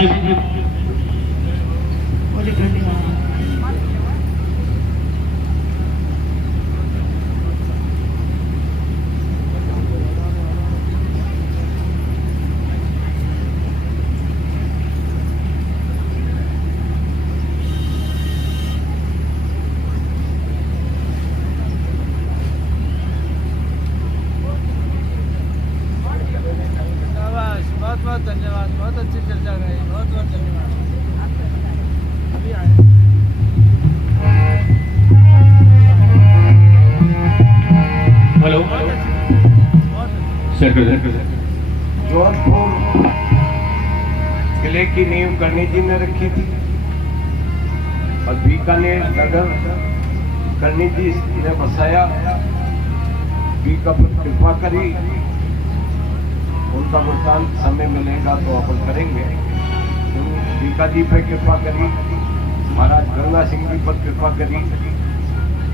जी बहुत धन्यवाद, बहुत अच्छी चर्चा गई, बहुत बहुत धन्यवाद। अभी आए हेलो सर जोधपुर किले की नींव करणी जी ने रखी थी और बीकानेर नगर करणी जी ने बसाया। बीका पर कृपा करी, उनका भुगतान समय मिलेगा तो अपन करेंगे। बीका जी पे कृपा करी, महाराज गंगा सिंह जी पर कृपा करी,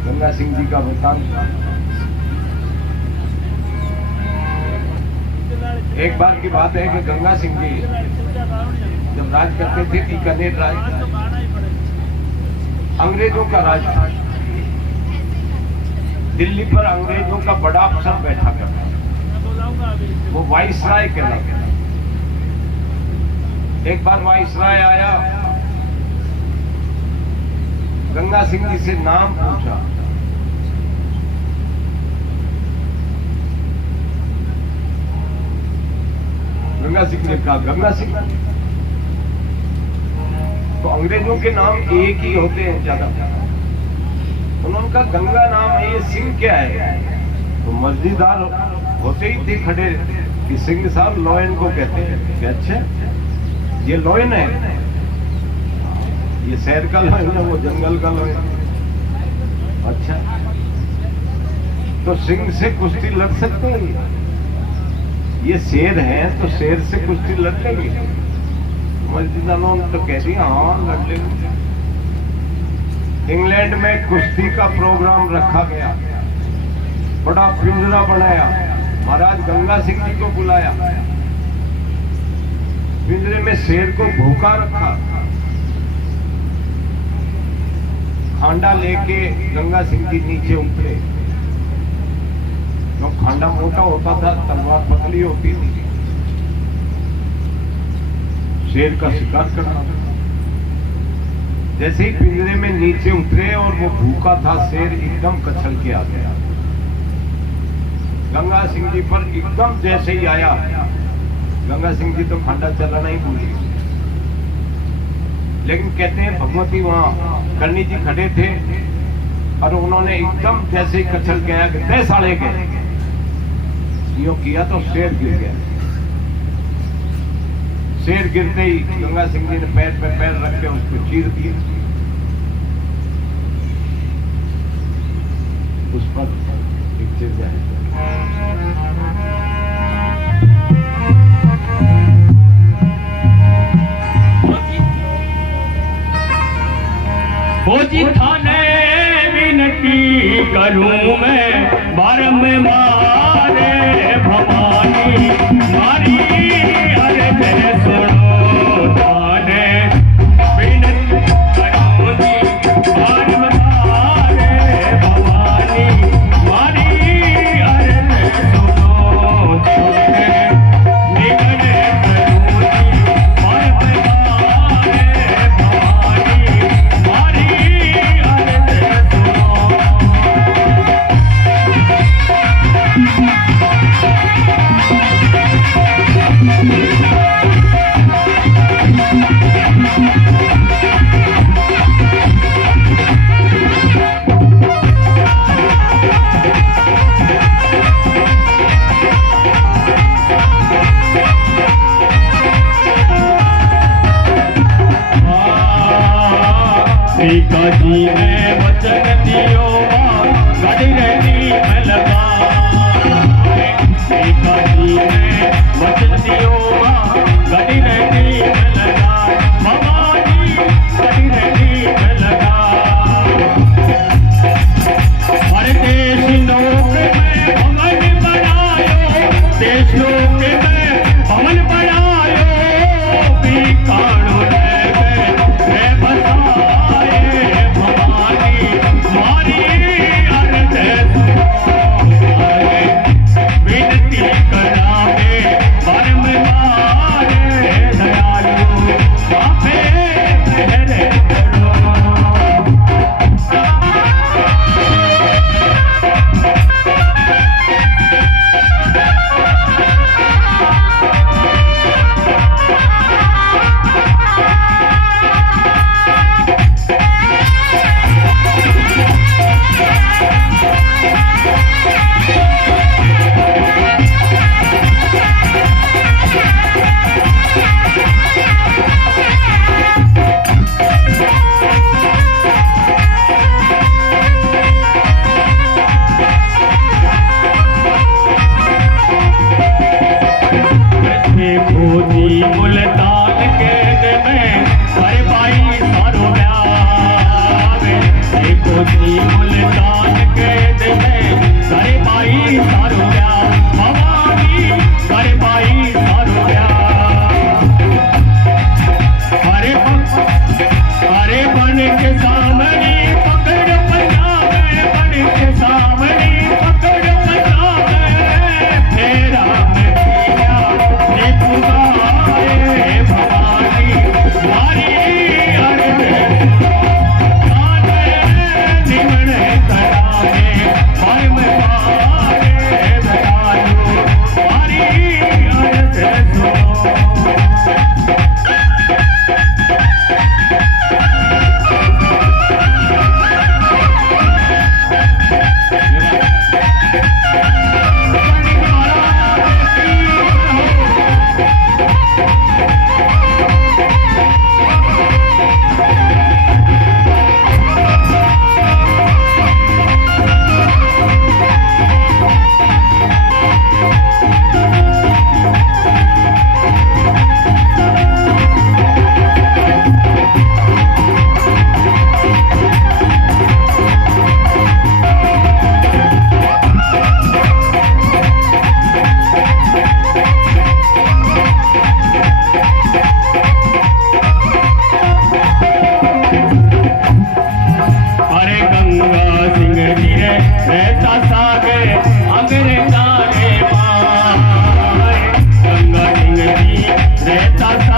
गंगा सिंह जी का भुगतान। एक बार की बात है कि गंगा सिंह जी जब राज करते थे, बीकानेर राज अंग्रेजों का राज था। दिल्ली पर अंग्रेजों का बड़ा अफसर बैठा करता, वो वाइसराय कहलाता। एक बार वाइसराय आया, गंगा सिंह जी से नाम पूछा। गंगा सिंह ने कहा गंगा सिंह। तो अंग्रेजों के नाम एक ही होते हैं ज्यादा। उन्होंने कहा गंगा नाम है, ये सिंह क्या है? तो मस्जिदार होते ही थे खड़े कि सिंह साहब लॉयन को कहते हैं। कि अच्छा ये लॉयन है, ये शहर का लॉयन है, वो जंगल का लॉयन। अच्छा तो सिंह से कुश्ती लड़ सकते हैं? ये शेर है तो शेर से कुश्ती लड़ लेंगे? मस्जिदारों ने तो कह दिया हाँ लड़ लेंगे। इंग्लैंड में कुश्ती का प्रोग्राम रखा गया, बड़ा पिंजरा बनाया, महाराज गंगा सिंह जी को बुलाया, पिंजरे में शेर को भूखा रखा, खांडा लेके गंगा सिंह जी नीचे उतरे। जो खांडा मोटा होता था, तलवार पतली होती थी, शेर का शिकार करना। जैसे ही पिंजरे में नीचे उतरे और वो भूखा था, शेर एकदम कचल के आ गया। गंगा सिंह जी पर एकदम जैसे ही आया, गंगा सिंह जी तो खांडा चलाना ही भूल गए। लेकिन कहते हैं भगवती वहां करणी जी खड़े थे और उन्होंने एकदम जैसे ही कचल के आया कि 10 साढ़े गए यूं किया तो शेर गिर गया। शेर गिरते ही गंगा सिंह जी ने पैर पे पैर रख के उसको चीर दिया। उस पर एक चीज है, फौजी थाने विनती करूं मैं, बारंबार भवानी मारी अर्ज सुनो। थाने विनती करूं जी, बारंबार भवानी मारी अर्ज सुनो। निगड़े करूं जी, बारंबार भवानी मारी अर्ज सुनो। जी ने वचन दियो गड़ी रहती मैं लगा। जी ने वचन दियो गड़ी रहती मैं लगा। भवानी गड़ी रहती मैं लगा। हर देश लोक में भवन बनायो, देश लोक में भवन बनायो। बीकानेर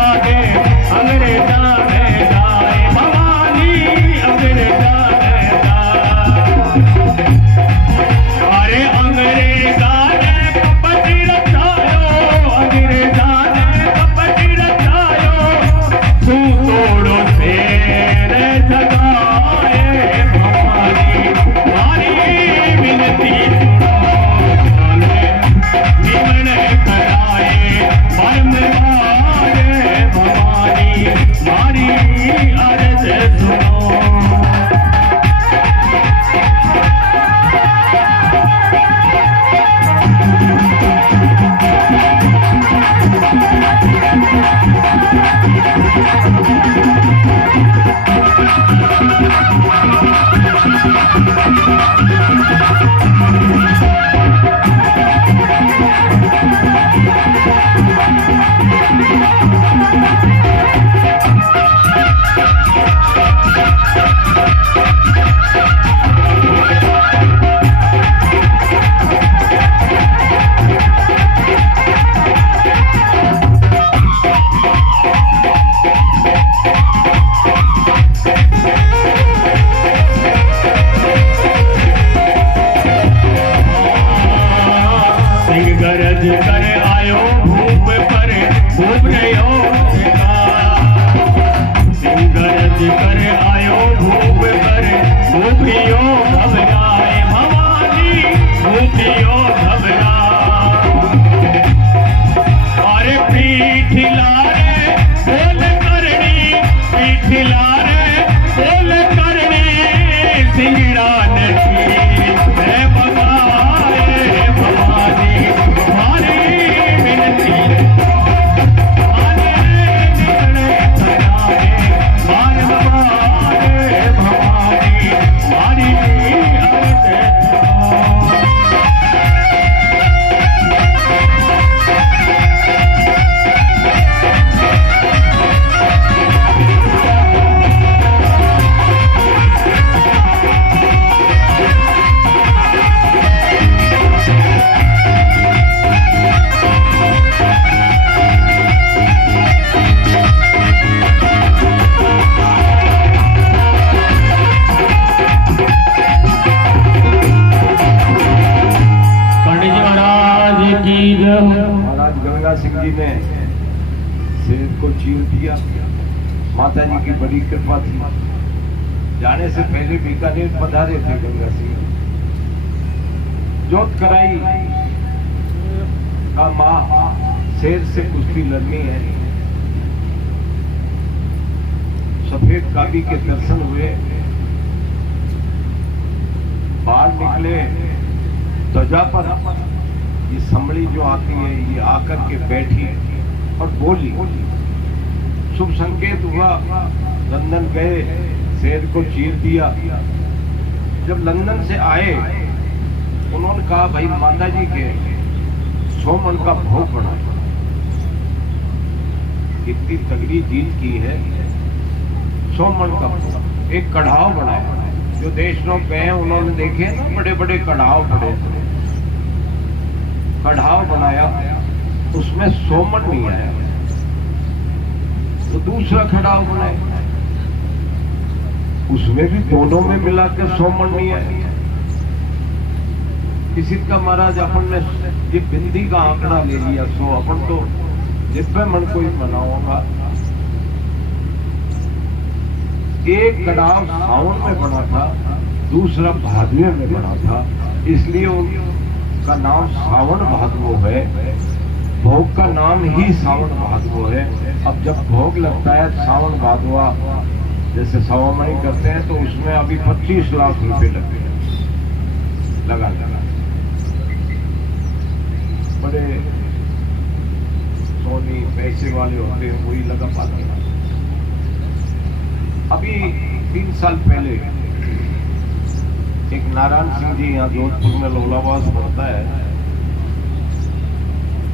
लागे अंग्रेजा में जाए भवानी अंग्रेजा में जाए अरे अंग्रेजा ने कपट रचायो अंग्रेजा ने कपट रचायो तू तोड़ो शेर जगाए भवानी मारी विनती निमन कराए परम मारे भवानी मारी अर्ज सुनो गरज कर आयो भूप पर भूप नयो गरज कर आयो भूप पर भूपियो घबराए भवानी भूपियो घबराए अरे पीठ लारे बोल करनी पीठ लारे बोल करनी सिंगड़ा नची है बगाए भवानी मारी विनती आने निकले कराए बार बार भवानी मारी अर्ज सुनो महाराज गंगा सिंह जी ने शेर को चीर दिया। माता जी की बड़ी कृपा थी। जाने से पहले बीकानेर पधारे थे गंगा सिंह। जोत कराई का माँ शेर से कुश्ती लड़नी है। सफेद काबी के दर्शन हुए। बाहर निकले ध्वजा पर ये संभली जो आती है ये आकर के बैठी और बोली। शुभ संकेत हुआ। लंदन गए, शेर को चीर दिया। जब लंदन से आए उन्होंने कहा भाई माता जी के 100 मन का भोग बनाओ। कितनी तगड़ी जीत की है। 100 मन का भोग, एक कढ़ाव बनाया। जो देश लोग गए उन्होंने देखे ना बड़े बड़े कढ़ाव पड़े, कढ़ाव बनाया, उसमें 100 मन नहीं आया। तो दूसरा कढ़ाव बनाया, उसमें भी दोनों में मिला के 100 मन नहीं आया। किसी का महाराज अपन ने ये बिंदी का आंकड़ा ले लिया 100, अपन तो 90 मन को ही मना होगा। एक कढ़ाव सावन में बना था, दूसरा भादवे में बना था, इसलिए उनका नाम सावन भादवो है। भोग का नाम ही सावन भादवो है। अब जब भोग लगता है सावन भादवा, जैसे सवामणी करते हैं, तो उसमें अभी 25 लाख रुपए लगते हैं। लगा बड़े सोनी पैसे वाले होते हैं वही लगा पाते हैं। अभी 3 साल पहले एक नारायण सिंह जी यहाँ जोधपुर में लोलावास पड़ता है,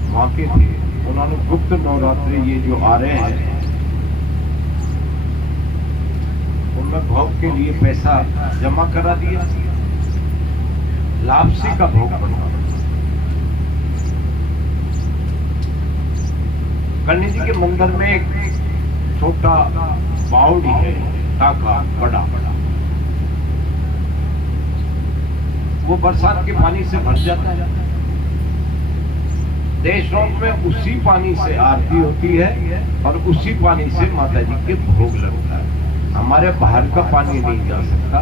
वहां के थे। उन्होंने गुप्त नवरात्रि ये जो आ रहे हैं उनमें भोग के लिए पैसा जमा करा दिया। लापसी का भोग बना। गणेश जी के मंदिर में एक छोटा बावड़ी है, टाका बड़ा बड़ा, वो बरसात के पानी से भर जाता है। देशों में उसी पानी से आरती होती है और उसी पानी से माता जी के भोग लगता है। हमारे बाहर का पानी नहीं जा सकता।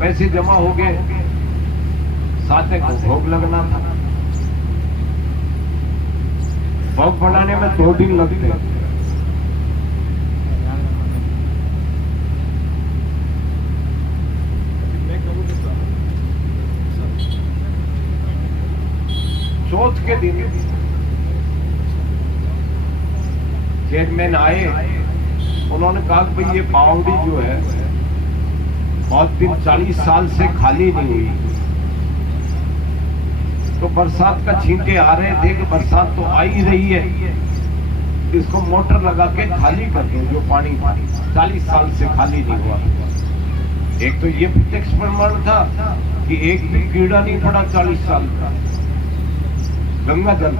पैसे जमा हो गए, साथ को भोग लगना था। भोग बनाने में 2 दिन लगते हैं। चौथ के दिन चेयरमैन आए, उन्होंने कहा कि भाई ये बावड़ी जो है बहुत दिन 40 साल से खाली नहीं हुई, तो बरसात का छींटे आ रहे थे कि बरसात तो आ ही रही है, इसको मोटर लगा के खाली कर दो। जो पानी 40 साल से खाली नहीं हुआ। एक तो ये प्रत्यक्ष प्रमाण था कि एक भी कीड़ा नहीं पड़ा 40 साल का। गंगा जल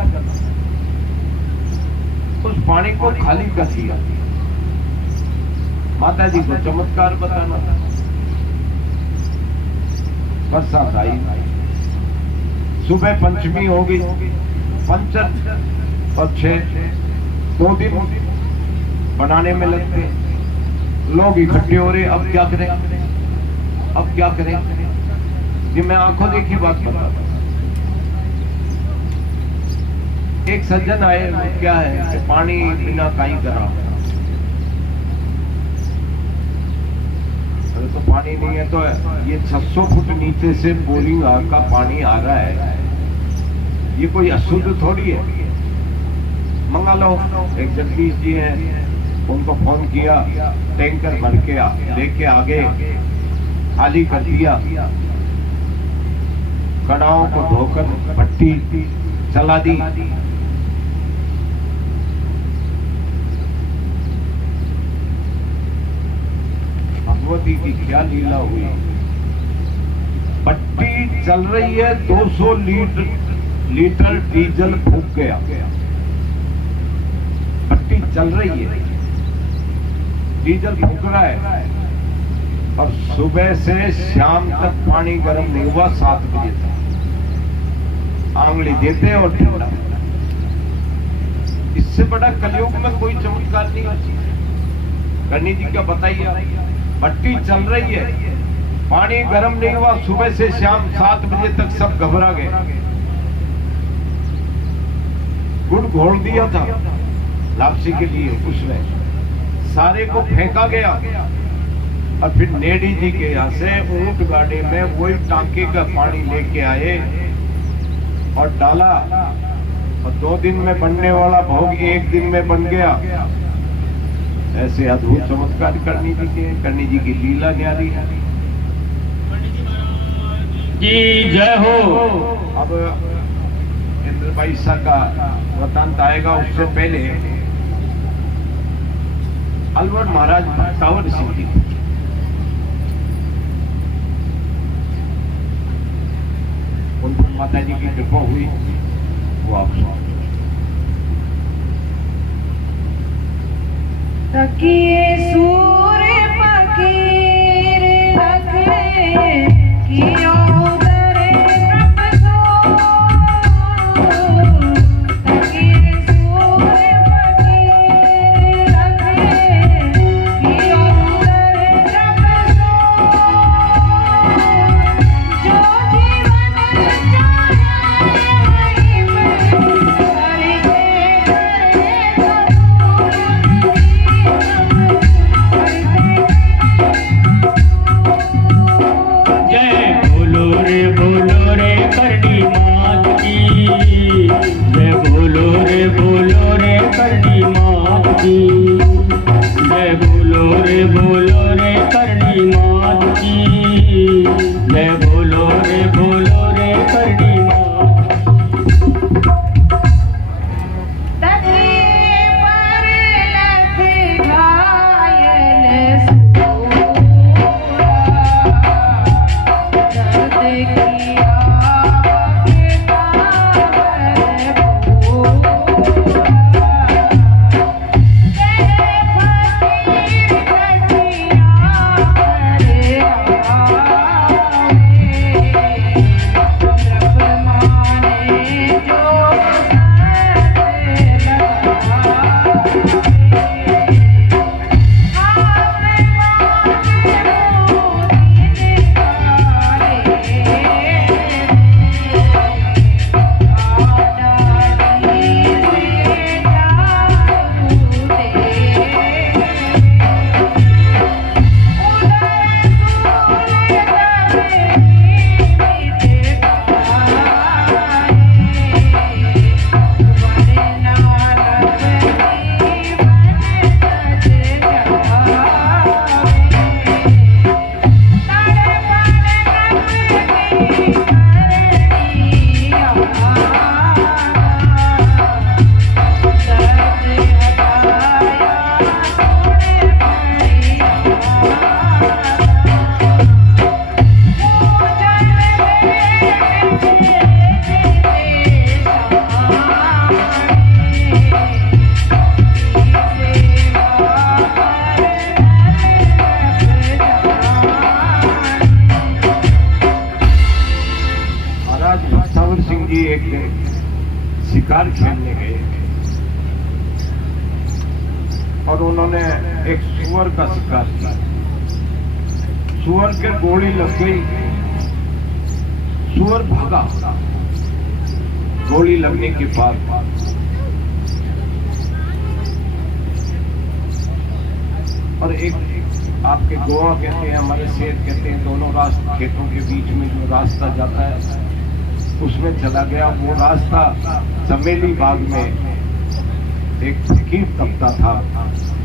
उस पानी को खाली कर दिया। माता जी को चमत्कार बताना था। बरसात आई, सुबह पंचमी हो गई, पंचम और 2 दिन बनाने में लगते, लोग इकट्ठे हो रहे। अब क्या करें, अब क्या करें? ये मैं आंखों देखी बात बता रहा। एक सज्जन आए, क्या है कि पानी बिना काई करा, तो पानी नहीं है, तो ये 600 फुट नीचे से बोरिंग का पानी आ रहा है, ये कोई अशुद्ध थोड़ी है। मंगा लो। एक जगदीश जी हैं, उनको फोन किया, टैंकर भर के लेके आगे खाली कर दिया। कड़ाओं को धोकर भट्टी चला दी। भगवती की क्या लीला हुई। भट्टी चल रही है, 200 लीटर डीजल फूक गया। भट्टी चल रही है, डीजल फूक रहा है, और सुबह से शाम तक पानी गर्म नहीं हुआ। 7 बजे तक आंगली देते और ठंडा। इससे बड़ा कलयुग में कोई चमत्कार नहीं होती। गणेश जी का बताइए, भट्टी चल रही है, पानी गर्म नहीं हुआ, सुबह से शाम 7 बजे तक सब घबरा गए। गुड़ घोल दिया था लापसी के लिए, उसमें सारे को फेंका गया, और फिर नेडी जी के यहाँ से ऊंट गाड़ी में वही टांके का पानी लेके आए और डाला, और 2 दिन में बनने वाला भोग 1 दिन में बन गया। ऐसे अद्भुत चमत्कार करनी जी की लीला न्यारी है। जी जय हो। अब इंद्र भाई साहब का वृतांत आएगा, उससे पहले अलवर महाराज भट्टावर सिंह जी, उन पर माता जी की कृपा हुई, वो आप सुनो। तकिए सूर्य फकीर रखे कियो उदरे प्रभ सो। तकिए सूर्य फकीर रखे कियो उदरे प्रभ सो। जो जीवन चाहे में हरि के करे तो और उन्होंने एक सुअर का शिकार किया। सुअर के गोली लग गई, सुअर भागा। गोली लगने के बाद और एक आपके गोवा कहते हैं, हमारे सेठ कहते हैं, दोनों रास्ते खेतों के बीच में जो रास्ता जाता है उसमें चला गया। वो रास्ता चमेली बाग में एक फकीर तबका था,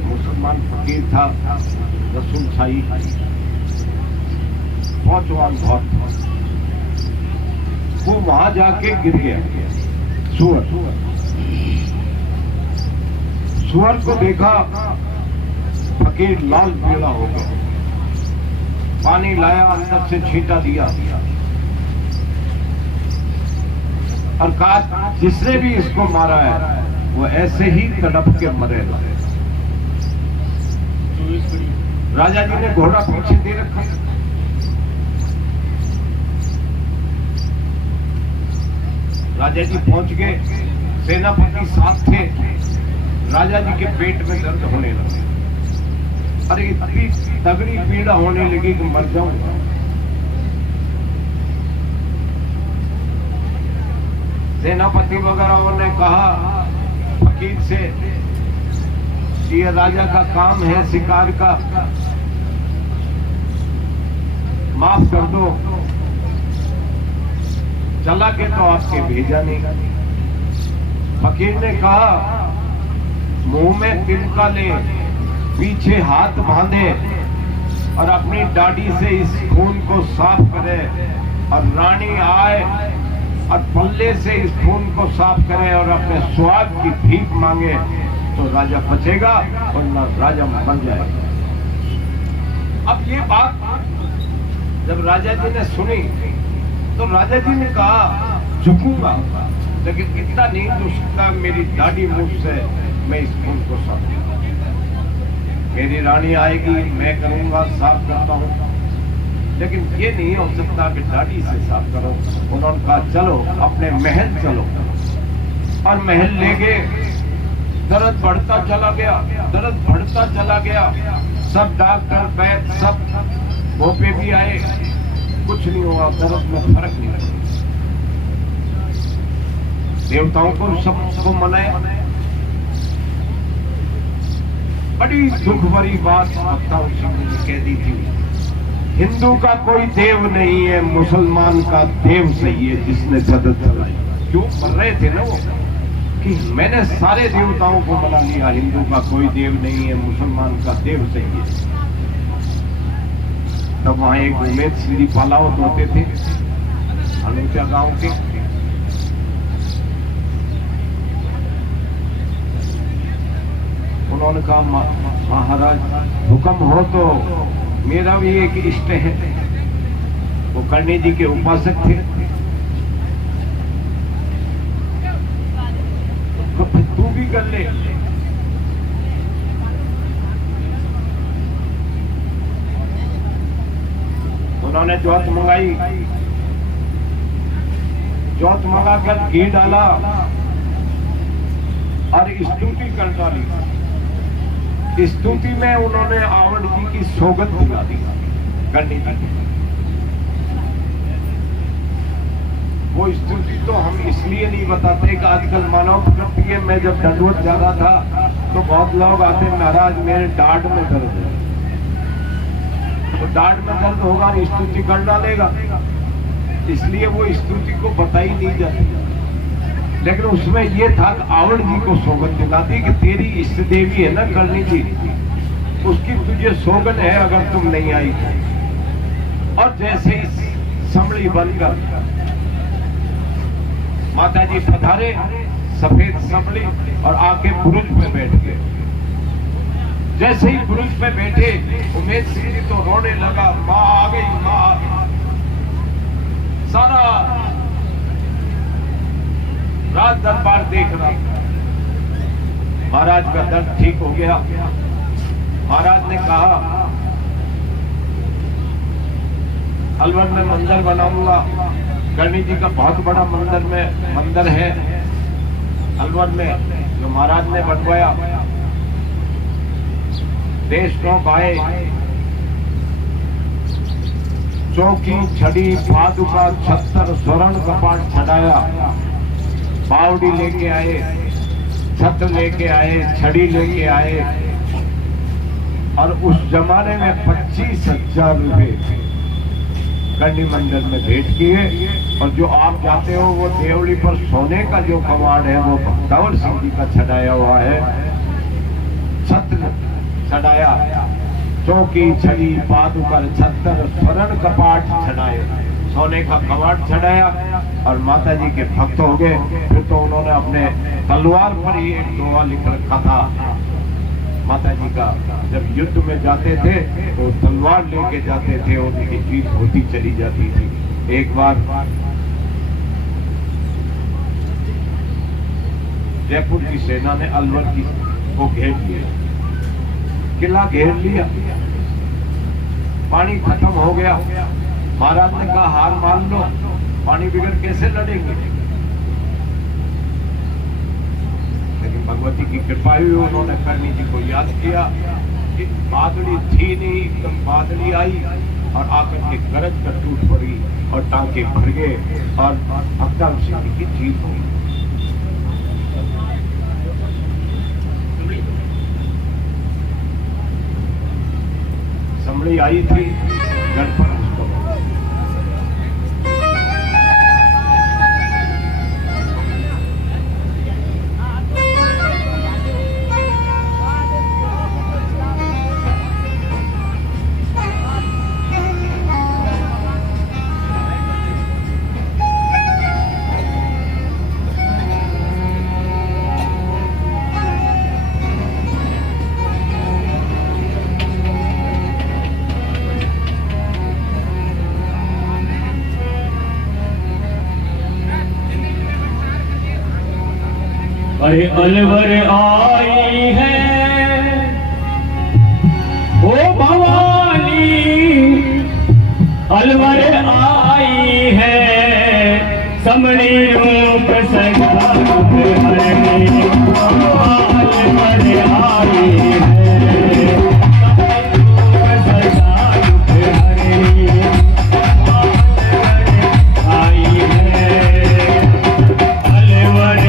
मुसलमान फकीर था, रसूल शाही, नौजवान बहुत था। वो वहां जाके गिर गया। सुअर को देखा, फकीर लाल पीला हो गया, पानी लाया, अंदर से छींटा दिया और कहा जिसने भी इसको मारा है वो ऐसे ही तड़प के मरेगा। राजा जी ने घोड़ा पीछे दे रखा। राजा जी पहुंच गए, सेनापति साथ थे। राजा जी के पेट में दर्द होने लगा। अरे इतनी तगड़ी पीड़ा होने लगी कि मर जाऊंगा। सेनापति वगैरह ने कहा फकीर से, ये राजा का काम है शिकार का, माफ कर दो। चला के तो आपके भेजा नहीं। फकीर ने कहा मुंह में तिनका ले, पीछे हाथ बांधे और अपनी दाढ़ी से इस खून को साफ करे और रानी आए और पल्ले से इस खून को साफ करे और अपने स्वाद की भीख मांगे तो राजा बचेगा और न राजा मर जाएगा। अब ये बात जब राजा जी ने सुनी तो राजा जी ने कहा झुकूंगा, लेकिन इतना नहीं तो सकता मेरी दाढ़ी मुझ से मैं इस खून को साफ करूंगा। मेरी रानी आएगी, मैं करूंगा, साफ करता हूं, लेकिन ये नहीं हो सकता कि दाढ़ी से साफ करो। उन्होंने कहा चलो अपने महल चलो, और महल ले गए। दर्द बढ़ता चला गया, दर्द बढ़ता चला गया। सब डॉक्टर वैद्य सब वो पे भी आए, कुछ नहीं हुआ, दर्द में फर्क नहीं पड़ा। देवताओं को सबको मनाया। बड़ी दुख भरी बात वक्ताओं ने कह दी थी, हिंदू का कोई देव नहीं है, मुसलमान का देव सही है जिसने जदत चलाई। क्यों मर रहे थे ना वो कि मैंने सारे देवताओं को बना लिया, हिंदू का कोई देव नहीं है, मुसलमान का देव सही है। तब वहां एक उमेद श्री पालावत होते थे अनुजा गांव के, उन्होंने कहा महाराज हुक्म हो तो मेरा भी एक इष्ट है। वो कर्णी जी के उपासक थे। तो फिर तू भी कर ले। उन्होंने जोत मंगाई, जोत मंगाकर घी डाला और स्तुति कर डाली। स्तुति में उन्होंने आवड़ जी की सौगंध दिला दी करनी थी। वो स्तुति तो हम इसलिए नहीं बताते कि आजकल मानव प्रकृति है। मैं जब दंडवत जाता था तो बहुत लोग आते, महाराज मेरे डांट में दर्द है। तो डांट में दर्द होगा, स्तुति कर डालेगा, इसलिए वो स्तुति को बताई नहीं जाती। लेकिन उसमें ये था कि आवड़ जी को सौगंध दिलाती कि तेरी इष्ट देवी है ना करनी जी, उसकी तुझे सौगंध है अगर तुम नहीं आई तो। और जैसे ही संभली बनकर माता जी पधारे, सफेद संभली और आके बुरुज पे बैठ गए। जैसे ही बुरुज पे बैठे उमेद सिंह जी तो रोने लगा, माँ आ गई, माँ आ गई। सारा रात दरबार देख रहा। महाराज का दर्द ठीक हो गया। महाराज ने कहा अलवर में मंदिर बनाऊंगा। करणी जी का बहुत बड़ा मंदिर है अलवर में, जो महाराज ने बनवाया। देश नौक आए, चौकी छड़ी पादुका छत्तर स्वर्ण कपाट छड़ाया, बावड़ी लेके आए, छत्र लेके आए, छड़ी लेके आए। और उस जमाने में 25,000 रुपए करणी मंदिर में भेंट किए। और जो आप जाते हो वो देवड़ी पर सोने का जो कमाड़ है वो भक्तावर सिंह जी का छड़ाया हुआ है। छत्र छड़ाया, चौकी छड़ी पादुका छत्तर स्वर्ण कपाट छड़ाए, सोने का कपाट छड़ाया और माता जी के भक्त हो गए। फिर तो उन्होंने अपने तलवार पर ही एक दोहा लिख रखा था माता जी का। जब युद्ध में जाते थे तो तलवार लेके जाते थे, उनकी जीत होती चली जाती थी। एक बार जयपुर की सेना ने अलवर की को घेर लिया, किला घेर लिया, पानी खत्म हो गया। महाराज ने कहा हार मान लो, पानी बगैर कैसे लड़ेंगे। लेकिन भगवती की कृपा हुई, उन्होंने करणी जी को याद किया। बादली थी नहीं, एकदम बादली आई और आकर के गरज कर टूट पड़ी और टांके भर गए और भक्तावर सिंह जी की जीत हुई। संभली आई थी गणपत उसको। अरे अलवर आई है ओ भवानी, अलवर आई है, समणी रूप सजा रूप हरणी। अलवर आई है, समणी रूप सजा रूप हरणी। आई है, अलवर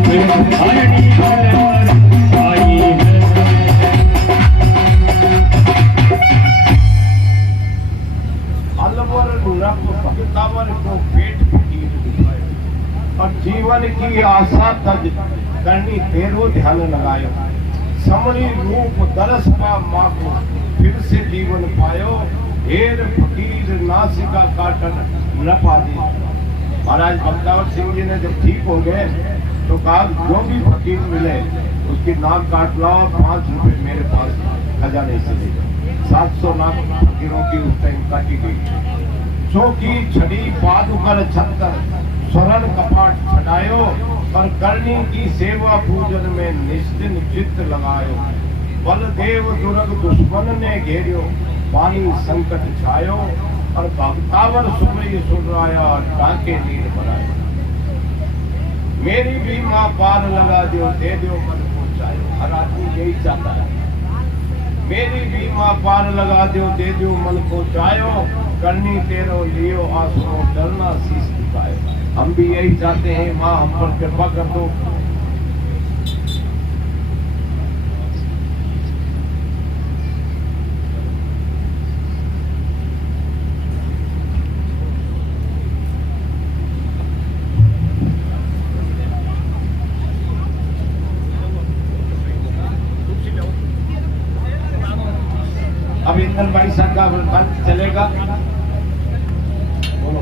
में आयनी अलवर आई है। अलवर नभ भक्तावर को पेट फकीर दिखाए और जीवन की आशा तज करनी तेरो ध्यान लगायो। समणी रूप दरस का माखो फिर से जीवन पायो। हेर फकीर नासिका काटन न पादी। महाराज भक्तावर सिंह जी ने जब ठीक हो गए तो कहा जो भी फकीर मिले उसकी नाक काट लाओ, 5 रुपए मेरे पास खजाने से ले जाओ। 700 नाक फकीरों की उस टाइम काटी गई। चौकी छड़ी पादुकर छत्तर स्वर्ण कपाट छटायो और करनी की सेवा पूजन में निश्चिन चित्त लगायो। बलदेव दुर्ग दुश्मन ने घेरियो पानी संकट छायो और भक्तावर सुमरी सुनराया और टाके नीर बनायो। मेरी भी माँ पार लगा दो दे दो मन पहुंचायो। हर आदमी यही चाहता है, मेरी भी माँ पार लगा दो दे दो मन पहुंचायो। करनी तेरो लियो आसरो डरना शीश झुकायो। हम भी यही चाहते हैं, माँ हम पर कृपा कर दो। अब इंदन भाई साहब का वृत्तांत चलेगा। बोलो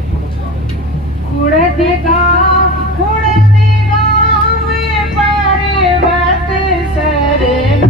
उड़ती गाँव में पर्वत सरनाई।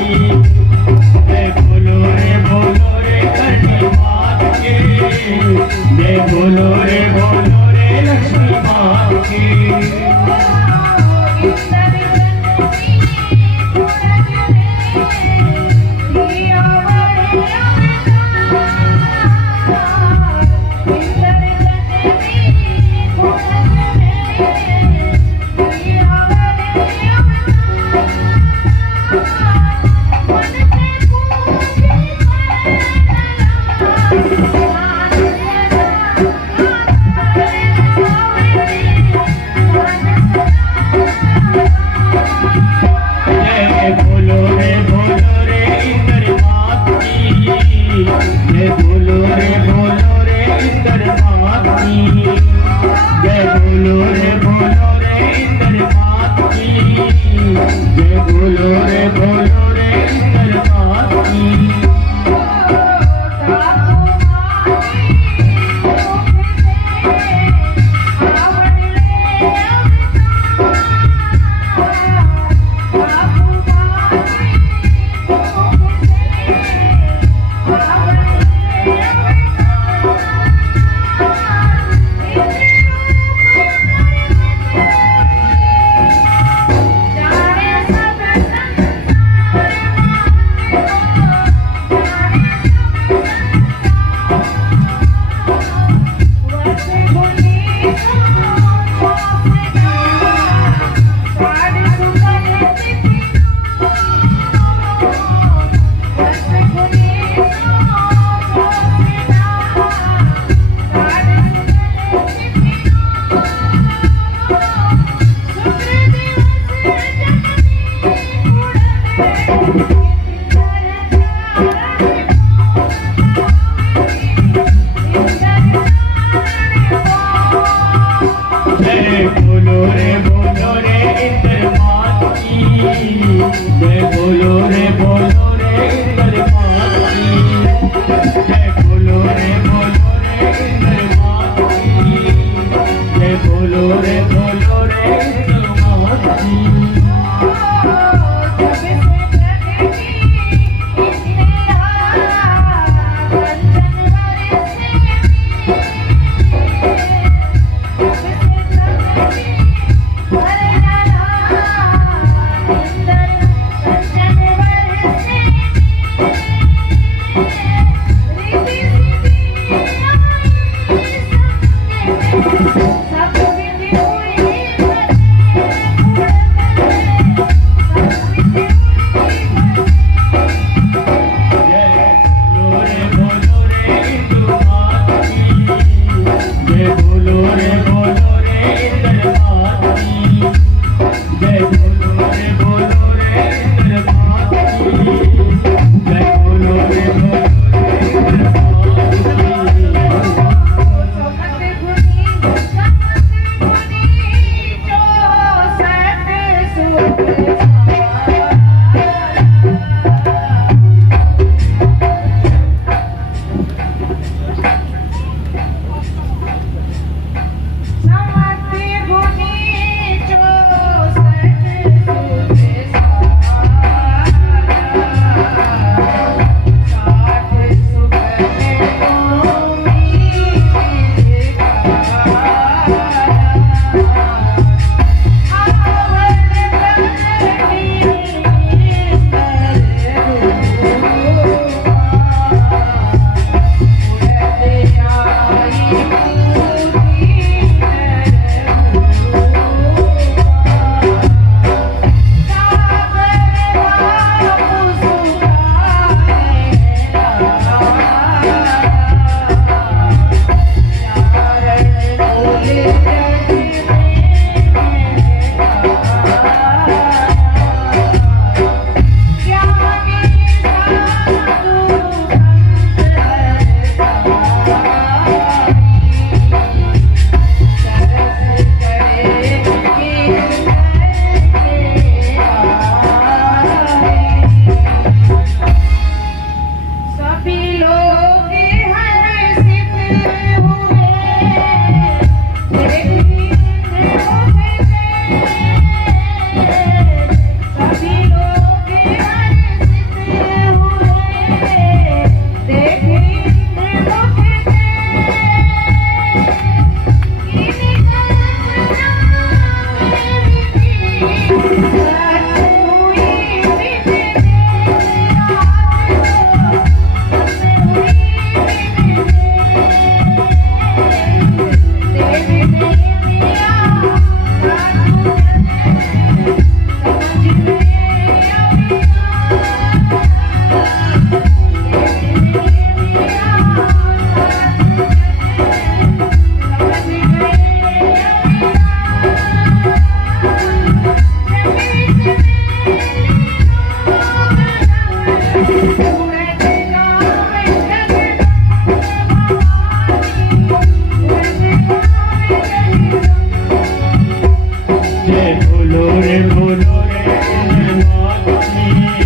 जय बोलो रे करनी मात की, जय बोलो रे लक्ष्मी मात की। जब से प्रकृति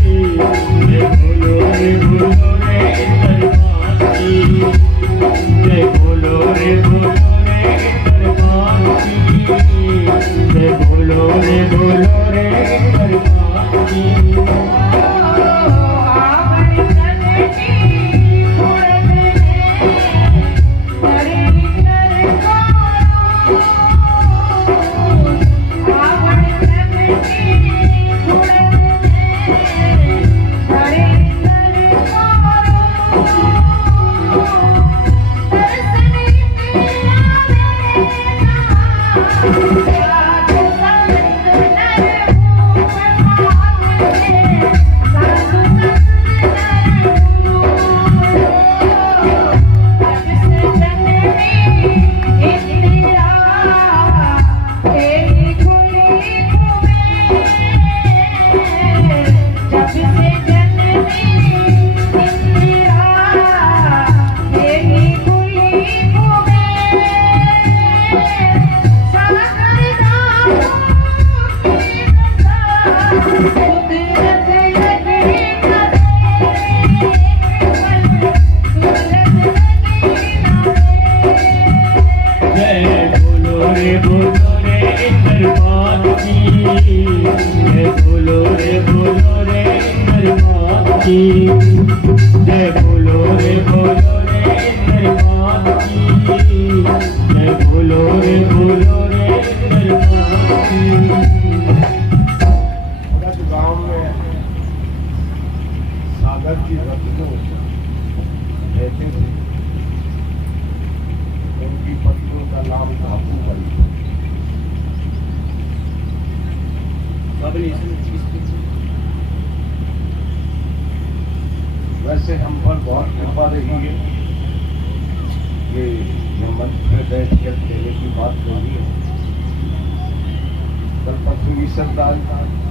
जय बोलो रे दरबार की, जय बोलो रे दरबार की, जय बोलो रे दरबार की। जय बोलो रे दरबार की, जय बोलो रे दरबार की। गांव में सागर की रत्नों रहते थे, उनकी पत्नियों का नाम धापू बाई। वैसे हम पर बहुत कृपा रही है, ये मंच में बैठ कर देने की बात नहीं है। कल परसों ईश्वरदास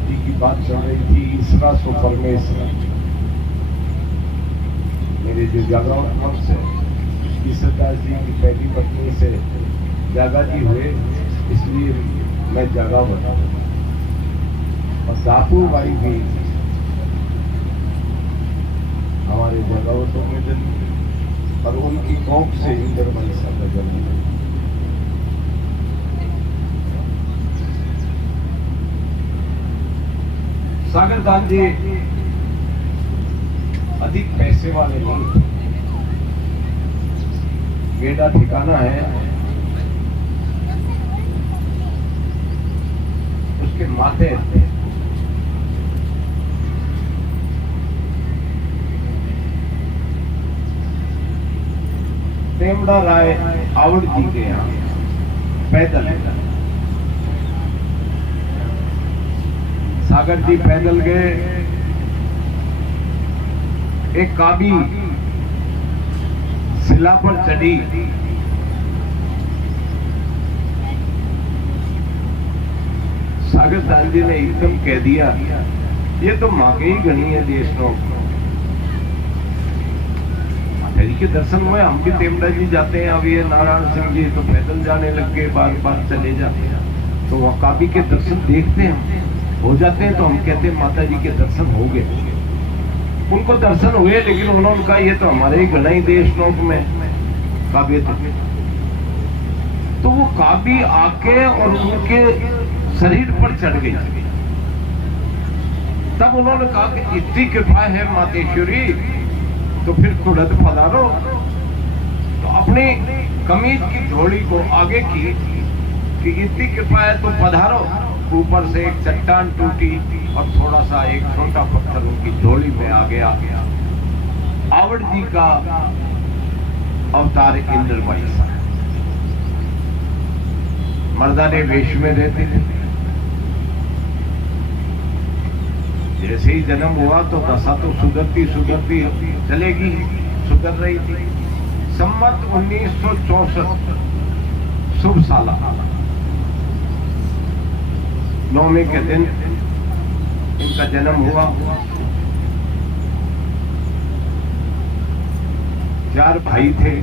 जी की बात चल रही थी, ईश्वरा सो परमेश्वर। मेरे जो जागराव वंश है, ईश्वरदास जी की पहली पत्नी से जागा जी हुए, इसलिए मैं जागा बना। और दापू बाई भी हमारे जगावतों में जन्म, और उनकी कोख से इंद्रमणि सा का जन्म। सागर दान जी अधिक पैसे वाले नहीं, मेरा ठिकाना है उसके माथे टेमड़ा राय आवड़ जी के यहाँ पैदल। सागर जी पैदल गए, एक काबी शिला पर चढ़ी, सागर दान जी ने एकदम कह दिया, ये तो माँ के ही गणी है देशनों। माता के दर्शन हुए, हम भी तेमड़ा जी जाते हैं, अब ये नारायण सिंह जी तो पैदल जाने लग गए, बार बार चले जाते हैं, तो वह काबी के दर्शन देखते हैं, हो जाते हैं, तो हम कहते हैं माता जी के दर्शन हो गए। उनको दर्शन हुए, लेकिन उन्होंने कहा ये तो हमारे ही गणाई देश नोक में काबी थे। तो वो काबी आके और उनके शरीर पर चढ़ गई। तब उन्होंने कहा कि इतनी कृपा है मातेश्वरी, तो फिर तुरंत पधारो। तो अपनी कमीज की झोली को आगे की कि इतनी कृपा है तो पधारो। ऊपर से एक चट्टान टूटी और थोड़ा सा एक छोटा पत्थर उनकी झोली में आ गया। आवड़ जी का अवतार इंद्रमणि सा, मर्दाने वेश में रहते थे। जैसे ही जन्म हुआ तो दशा तो सुधरती सुधरती चलेगी, सुधर रही थी। संवत 1964 शुभ साला 9वें के दिन इनका जन्म हुआ। 4 भाई थे,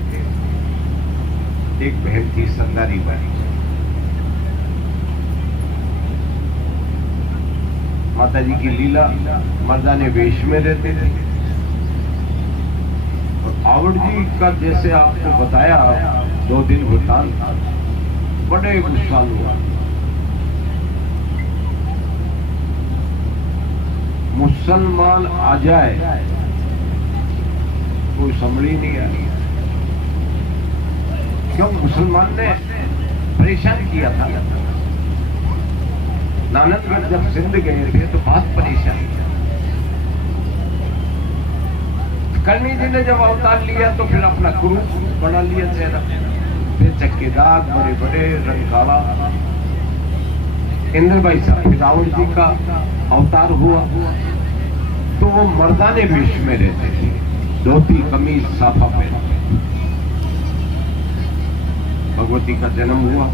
एक बहन थी संदारी बाई। माता जी की लीला, मर्दाने वेश में रहते थे। और आवड़ जी का जैसे आपको बताया 2 दिन भूटान था, बड़े गुस्सा हुआ। मुसलमान आ जाए कोई समझ ही नहीं आई। क्यों? मुसलमान ने परेशान किया था। नानकगढ़ जब सिंध गए थे तो बहुत परेशान किया। करणी जी ने जब अवतार लिया तो फिर अपना क्रूप बना लिया चेहरा, फिर चक्केदार बड़े बड़े रंग काला। इंद्र भाई साहब रावण जी का अवतार हुआ तो वो मर्दाने वेश में रहते थे, धोती कमीज साफा पहना। भगवती का जन्म हुआ।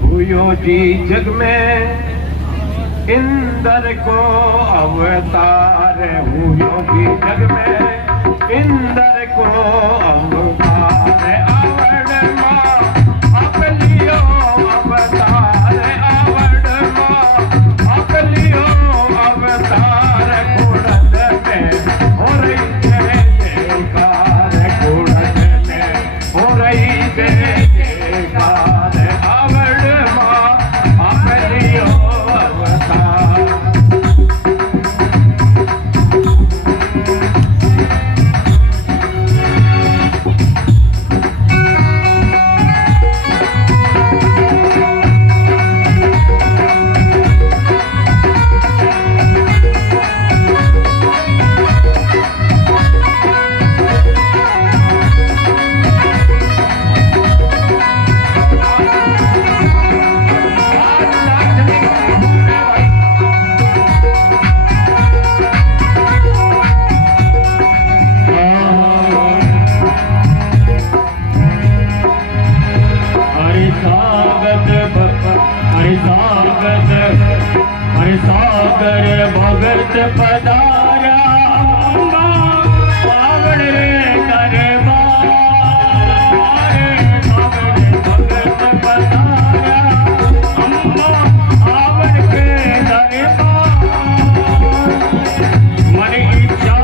हुयो जी जग में इंद्र को अवतार, हुयो जी जग में इंद्र को अवतार। आवड़ माँ आप लियो अवतार, आवड़ माँ आप लियो अवतार। कुड़द में हो रही जय जयकार, कुड़द में हो रही जय जयकार। आवड़ माँ आप लियो अवतार। सागर भगत पधारा, आवड़ दरबार। सागर भगत पधारा, आवड़ के दरबार। मन इच्छा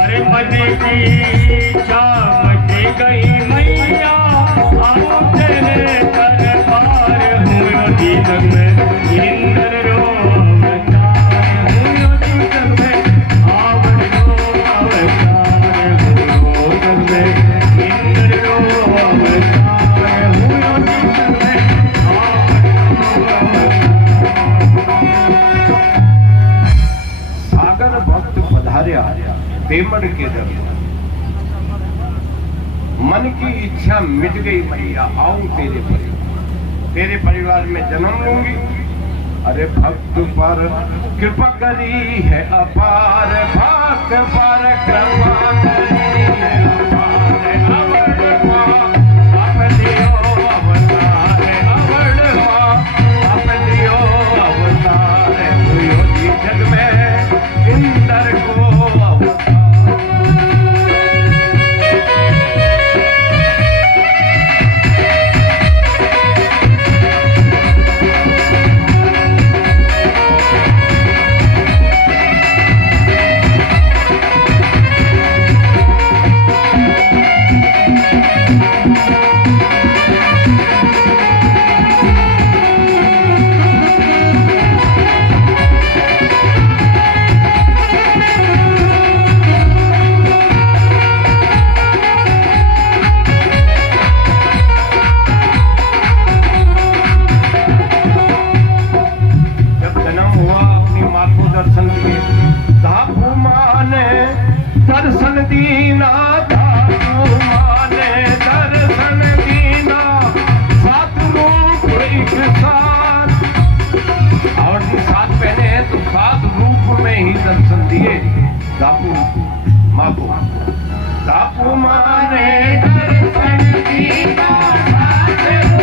अरे मन की इच्छा मच गई मैया, आओ तेरे दरबार। हुयो जी जग में इंद्र रो अवतार, हुयो जी जग में आवड़ रो अवतार। हुयो जग में इंद्र रो अवतार, हुयो जी जग में आवड़ रो अवतार। सागर भक्त पधार्या तेमड़ के दरबार। मन की इच्छा मिट गई मैया, आऊं तेरे परिवार में जन्म लूंगी। अरे भक्त पर कृपा करी है अपार, भक्त पर कृपा करी है अपार। आवड़ माँ आप लियो अवतार, आवड़ माँ आप लियो अवतार। हुयो जी जग में इंद्र को अवतार। दर्शन दीना धातु माने, दर्शन दीना सात रूप एक साथ। और जी साथ पहने तो 7 रूप में ही दर्शन दिए धातु माँ को। धातु माने दर्शन दीना सात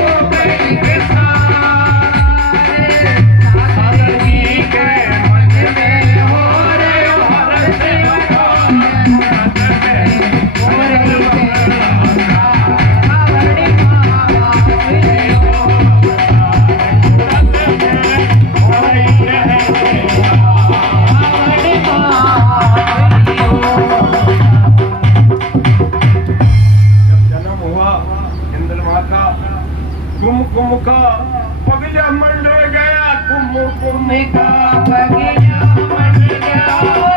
घूम का बगिया मन गया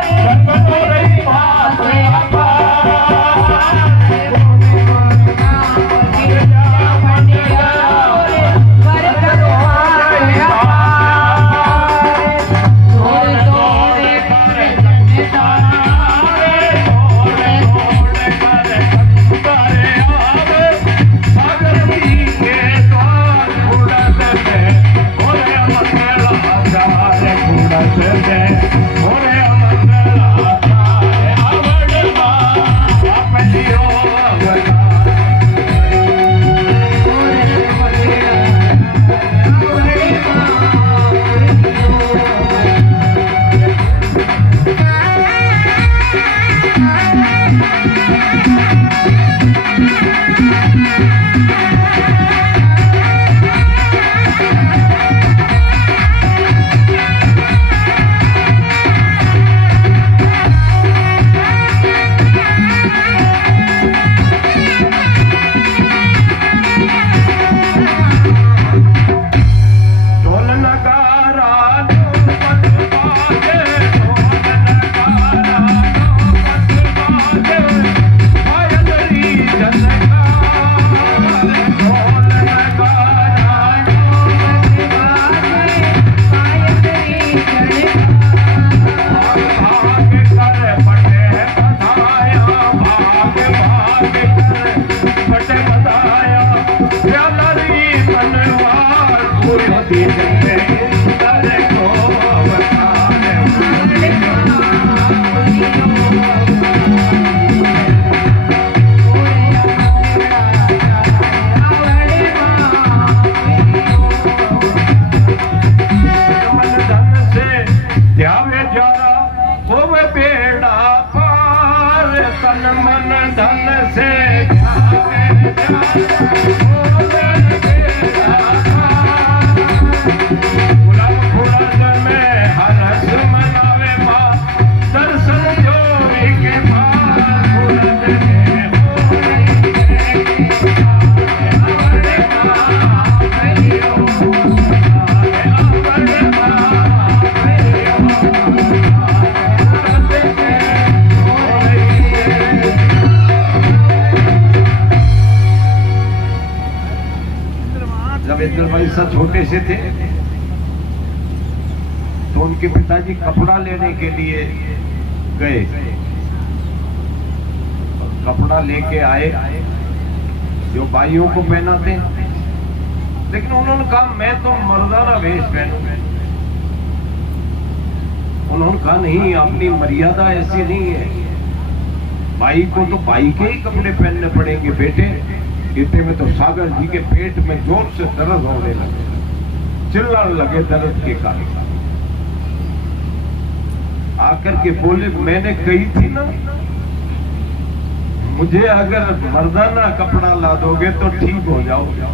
रे पास छोटे से थे तो उनके पिताजी कपड़ा लेने के लिए गए। कपड़ा लेके आए जो भाइयों को पहनाते, लेकिन उन्होंने कहा मैं तो मर्दाना वेश पहनूं। उन्होंने कहा नहीं, अपनी मर्यादा ऐसी नहीं है, भाई को तो भाई के ही कपड़े पहनने पड़ेंगे बेटे। इतने में तो सागर जी के पेट में जोर से दर्द होने लगे, चिल्लाने लगे दर्द के कारण। आकर के बोले मैंने कही थी ना, मुझे अगर मर्दाना कपड़ा ला दोगे तो ठीक हो जाओगे।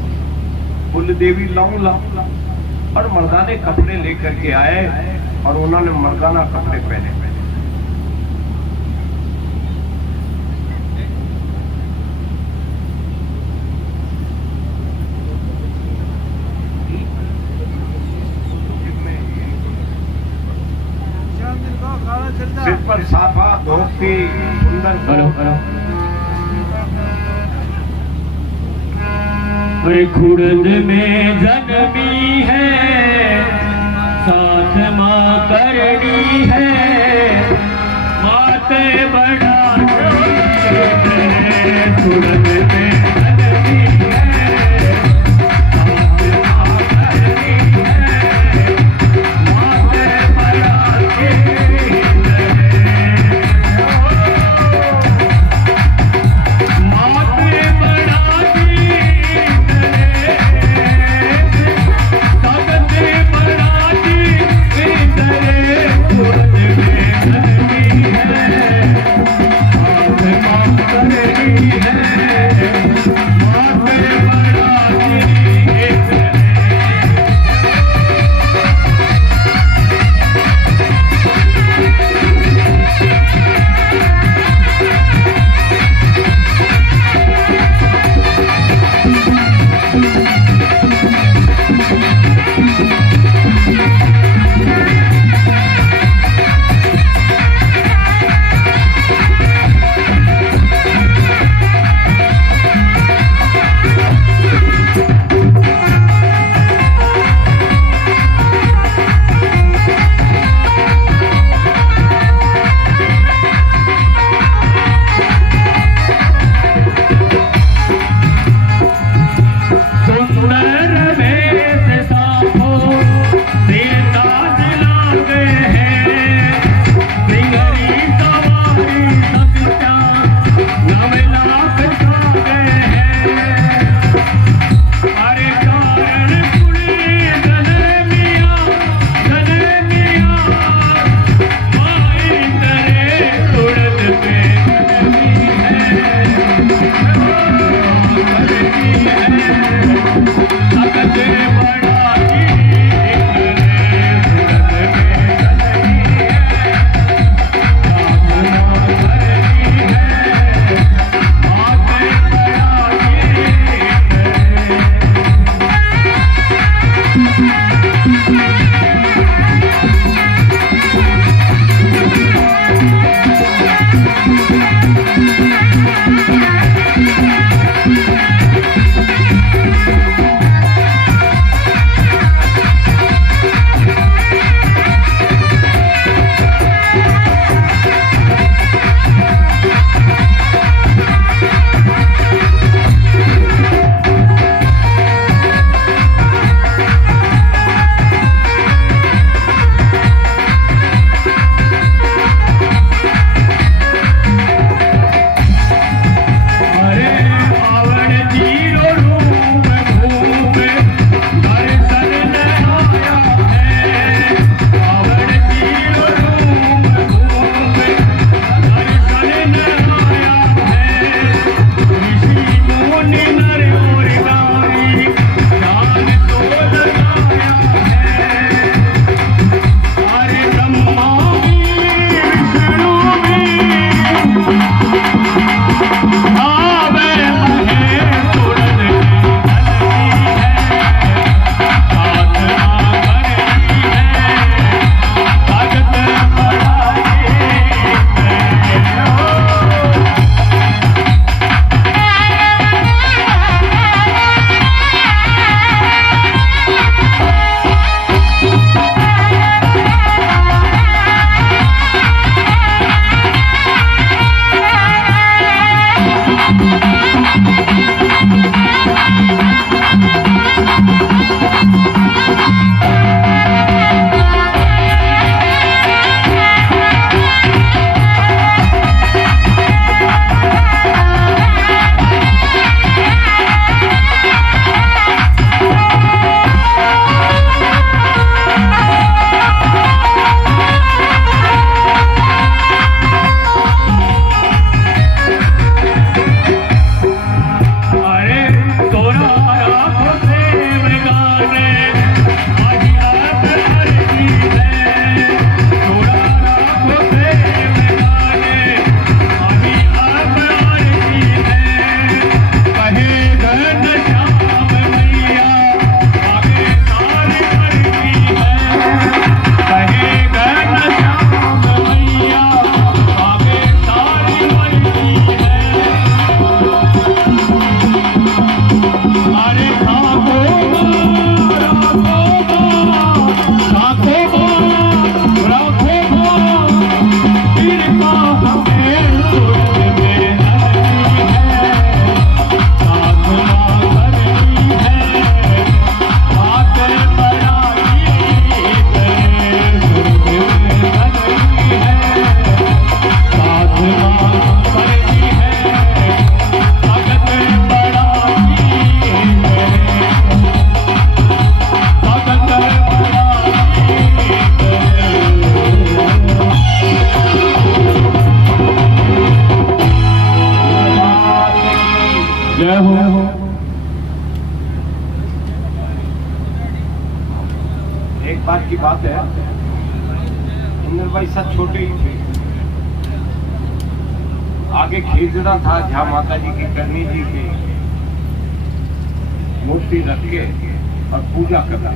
बोले देवी लाऊं लाऊं, और मर्दाने कपड़े लेकर के आए और उन्होंने मर्दाना कपड़े पहने। सिर पर साफा धोती सुंदर करो। खुर्द में जन्मी है, साथ माँ करनी है, माते बड़ा खुर्द में जन्मी है, साथ माँ करनी है, माते बड़ा है। एक बार की बात है, इंद्र भाई साहब छोटे ही थे, आगे खींचना था जहाँ माता जी की करनी जी की मूर्ति रख के और पूजा करना।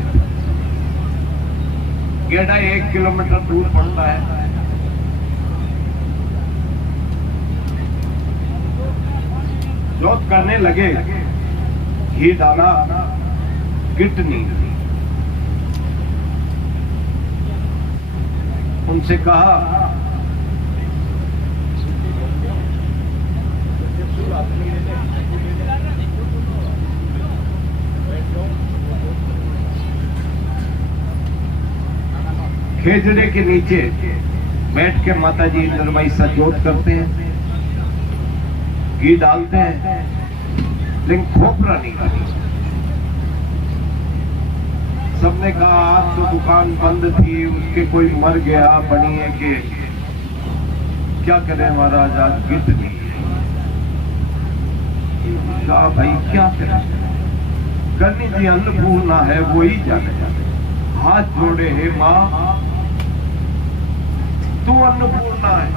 गेड़ा 1 किलोमीटर दूर पड़ता है। जोत करने लगे, घी डाला, गिटनी। उनसे कहा खेजड़े के नीचे बैठ के माता जी इंद्रमयी सा जोत करते हैं, घी डालते हैं, लेकिन खोपरा नहीं डाली। सबने कहा आज तो दुकान बंद थी, उसके कोई मर गया, बनी है कि क्या करें महाराज, आज गिफ्ट नहीं है। कहा भाई क्या करें, करनी जी अन्नपूर्णा है, वो ही जाने। हाथ जोड़े, हे माँ तू अन्नपूर्णा है,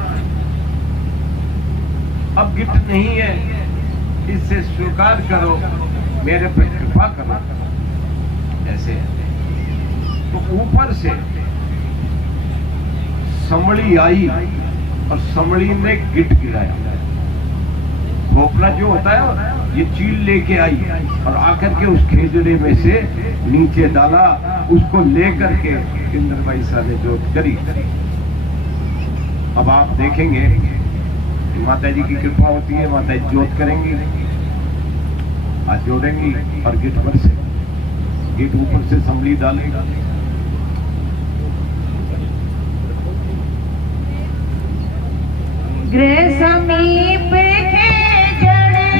अब गिफ्ट नहीं है, इससे स्वीकार करो, मेरे पर कृपा करो। ऐसे तो ऊपर से समड़ी आई और समड़ी ने गिट गिराया। भोपला जो होता है ये चील लेके आई और आकर के उस खेजड़े में से नीचे डाला, उसको लेकर के इंद्रमयी सा ने जोत करी। अब आप देखेंगे माता जी की कृपा होती है, माता जी जोत करेंगी, हाथ जोड़ेंगी और गिट पर से गिट ऊपर से समली डालेगा। गृह समीप खेजड़े करे,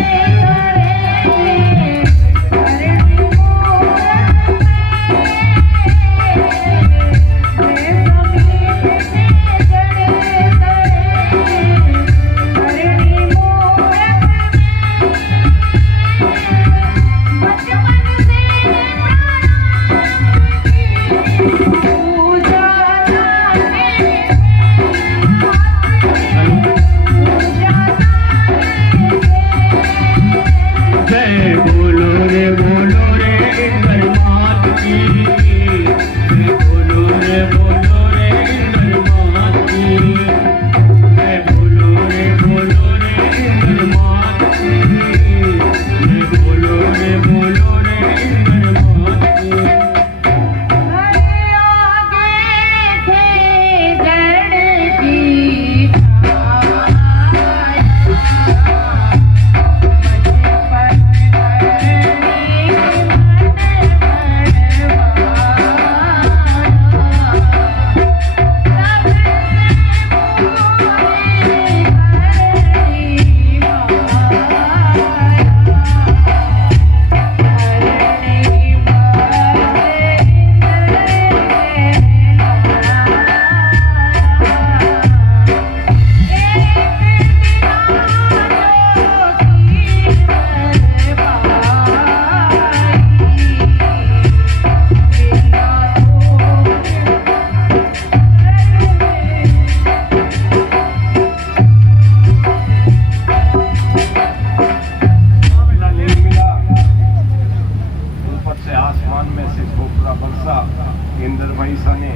इंद्रमयी सा ने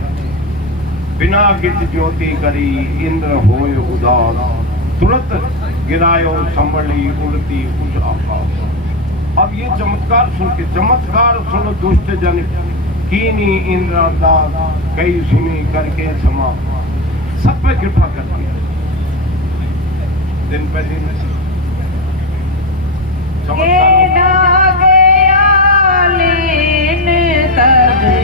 बिना गिट ज्योति करी, इंद्र होय उदास, तुरंत गिरायो संभली उड़ती उस आकाश। अब ये चमत्कार सुन के, चमत्कार सुन दुष्ट जन कीनी इंद्र दास, कई सुनी करके क्षमा, सब पे कृपा करती है। दिन पे दिन तभी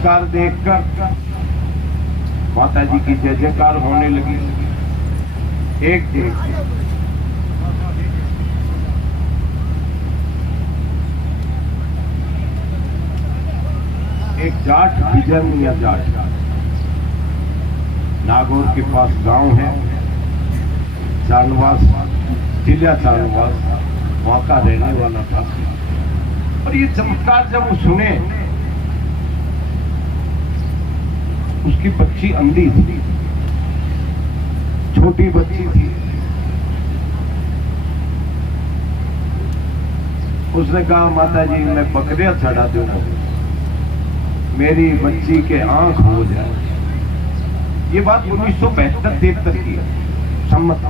चमत्कार देखकर माता जी की जय जयकार होने लगी। एक दिन एक जाट बिजन या जाट नागौर के पास गांव है, चालवास, जिला चालवास, वहां का रहने वाला था। और ये चमत्कार जब वो सुने, उसकी बच्ची अंधी थी, छोटी बच्ची थी। उसने कहा माता जी मैं बकरियां चढ़ा दूंगा, मेरी बच्ची के आंख हो जाए। ये बात 1972-73 की है, सम्मत।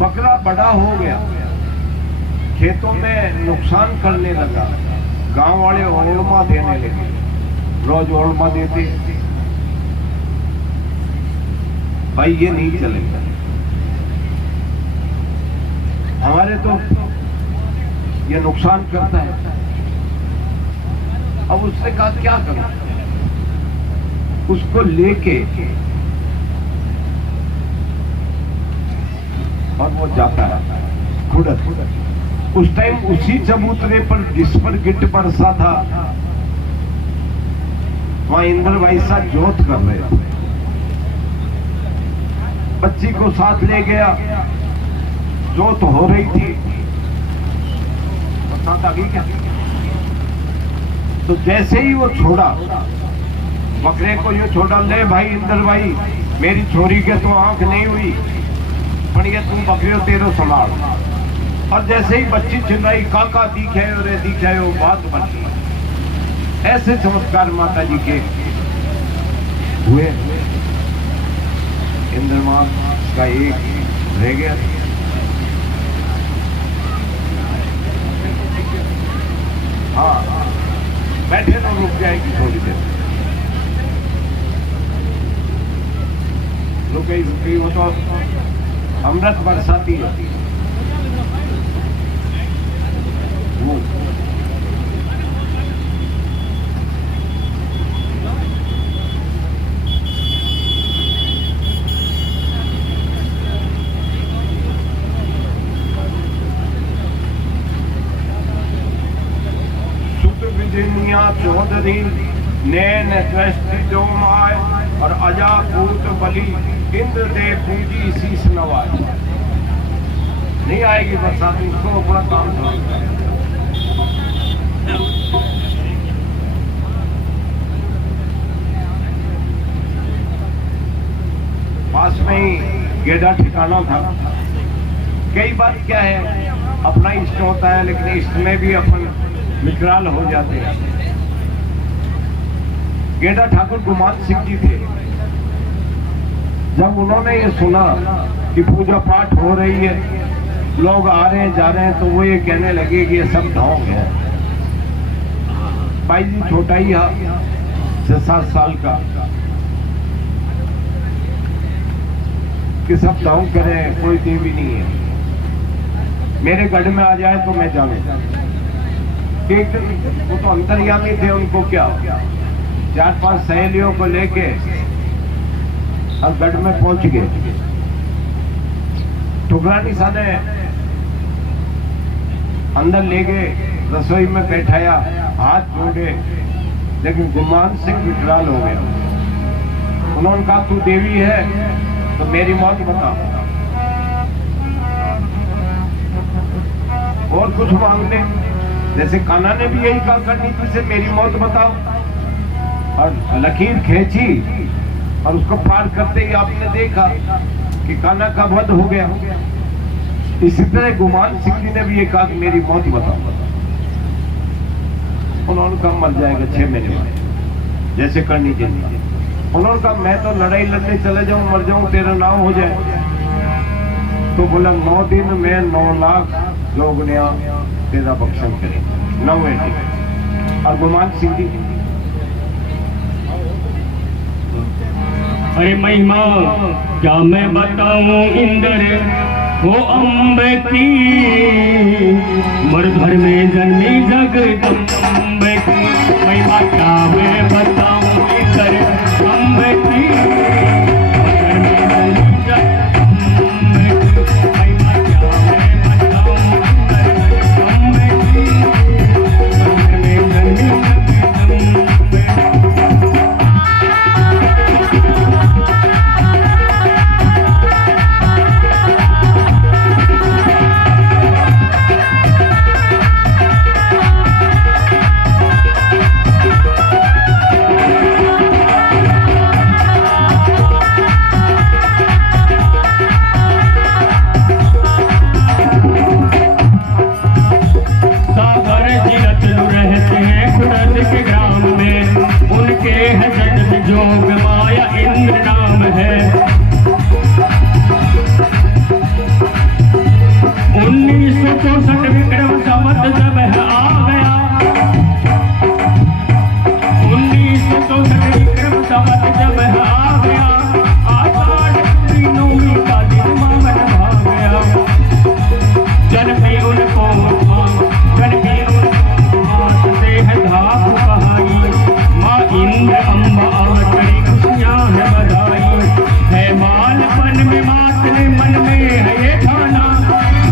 बकरा बड़ा हो गया, खेतों में नुकसान करने लगा, गांव वाले ओलमा देने लगे, रोज ओलमा देते। भाई ये नहीं चलेगा, हमारे तो ये नुकसान करता है। अब उसने कहा क्या करूं, उसको लेके और वो जाता है खुड़त। उस टाइम उसी चबूतरे पर जिस पर गिट्ट बरसा था, वहां इंद्र भाई साहब जोत कर रहे थे। बच्ची को साथ ले गया, जोत हो रही थी, बरसात आ गई क्या? तो जैसे ही वो छोड़ा, बकरे को ये छोड़ा, ले भाई इंद्र भाई, मेरी छोरी के तो आंख नहीं हुई, पर ये तुम बकरियों तेरो संभाल। और जैसे ही बच्ची चिल्लाई काका दिखे रे दिखे, वो बात बन गई। ऐसे चमत्कार माता जी के हुए। इंद्रमान का एक रह गया। हाँ बैठे तो रुक जाएगी थोड़ी देर, रुक गई वो तो अमृत बरसाती है। चौधरी नैन दृष्टि जो माय और अजापूत बलि इंद्र दे पूजी शीश नवाज। नहीं आएगी बरसात, इसको अपना काम करेगा। पास में ही गेड़ा ठिकाना था। कई बार क्या है, अपना इष्ट होता है, लेकिन इष्ट में भी अपन विकराल हो जाते हैं। गेड़ा ठाकुर गुमान सिंह जी थे। जब उन्होंने ये सुना कि पूजा पाठ हो रही है, लोग आ रहे हैं जा रहे हैं, तो वो ये कहने लगे कि ये सब ढोंग है। भाई जी छोटा ही है, 6-7 साल का, कि सब ढोंग करें, कोई देवी नहीं है। मेरे गढ़ में आ जाए तो मैं जानू। एक दिन वो तो अंतर्यामी थे, उनको क्या 4-5 सहेलियों को लेके अब गढ़ में पहुंच गए। ठुकरानी साहब ने अंदर ले गए, रसोई में बैठाया, हाथ जोड़े, लेकिन गुमान सिंह विकराल हो गया। उन्होंने कहा तू देवी है तो मेरी मौत बता, और कुछ मांग ले। जैसे कान्हा ने भी यही कहा करनी तुझसे, मेरी मौत बताओ। और लकीर खींची और उसको पार करते ही आपने देखा कि कान्हा का वध हो गया। इसी तरह गुमान सिंह जी ने भी ये कहा कि मेरी मौत बताओ। उन्होंने कहा मर जाएगा 6 महीने बाद, जैसे करनी चाहिए। उन्होंने कहा मैं तो लड़ाई लड़ने चले जाऊं, मर जाऊं, तेरा नाम हो जाए। तो बोला 9 दिन में 9 लाख जोगनिया तेरा बख्शन करे, 9वें दिन। और गुमान सिंह जी अरे महिमा क्या मैं बताऊं इंद्र वो अम्बे की मर्धर में जन्मी जगदम्बे की महिमा क्या मैं बताऊं कर अम्बे की मर्धर में जन्मी जगदम्बे की महिमा क्या मैं बताऊं कर अम्बे की मर्धर में जन्मी जगदम्बे जोग माया इंद्र नाम है 1964 विक्रम संवत जब है आ गया 1964 विक्रम संवत जब है आ गया आषाढ़ पूरी नौमी का दिन मावन भा गया जन्मी उनको जन्मी उनको मात से है धाक कहाई माँ इंद्र अम्बा आवतरी खुशियाँ है बधाई है मालपन में मात ने मन में है ये ठाना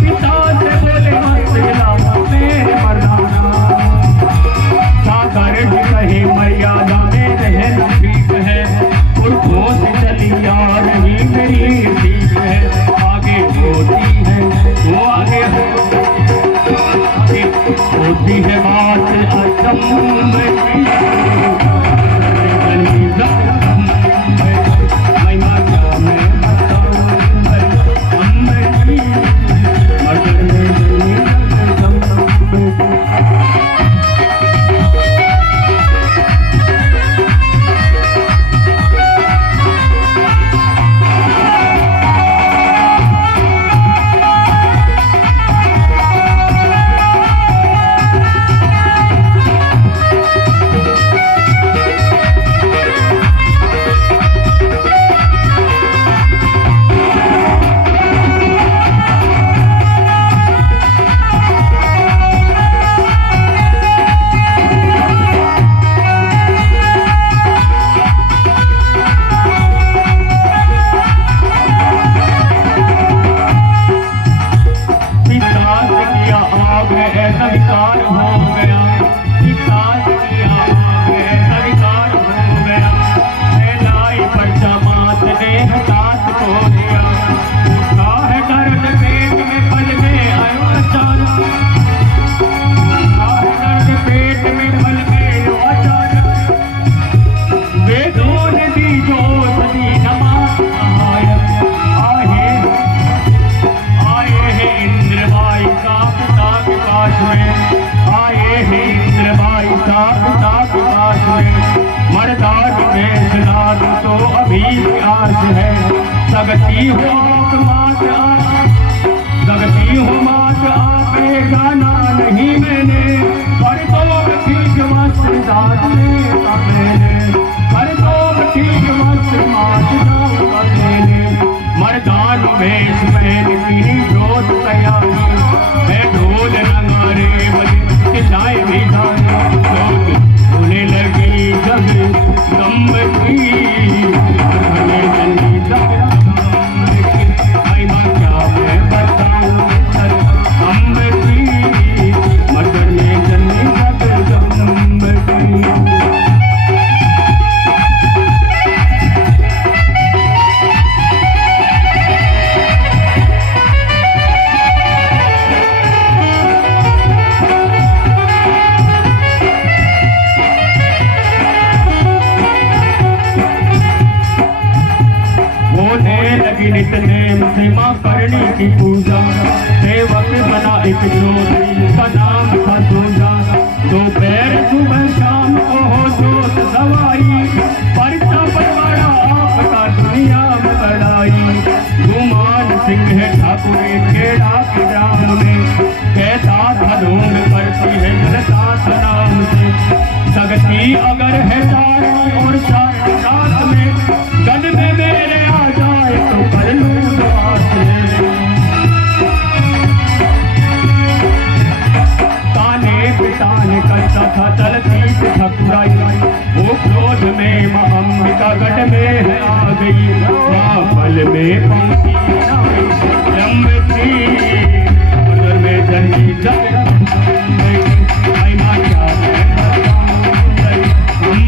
पिता से बोले मत हिलाओ मेरे मर्दाना सागर जी कहे मर्यादा में रहना ठीक है पुरखों से चली आ रही मेरी ठीक है आगे होती है वो आगे होती है बात अचंभे की जगती हो मात जगती हो मात आपे जाना नहीं मैंने पर तो ठीक मस्त दाद मैंने पर तो ठीक मस्त मात मैंने मर्दान वेश पहन की जोत तैयारी है ढोल नगारे बजे किसाए भी होने लगी जग दम की नितनेम से माँ करनी की पूजा सेवक बना एक ज्योति का नाम था दूजा दोपहर सुबह शाम को हो जोत सवाई परचा परवाड़ा आपका दुनिया में बड़ाई गुमान सिंह है ठाकुर खेड़ा के ग्राम में कहता था ढूंढ करती है जनता नाम से सगती अगर है चारों और चार रात में गद में मेरे आ जाए तो कर लूँ पहुंची लंबी मंदिर में जंगी महिमा क्या मंदिर में जंगी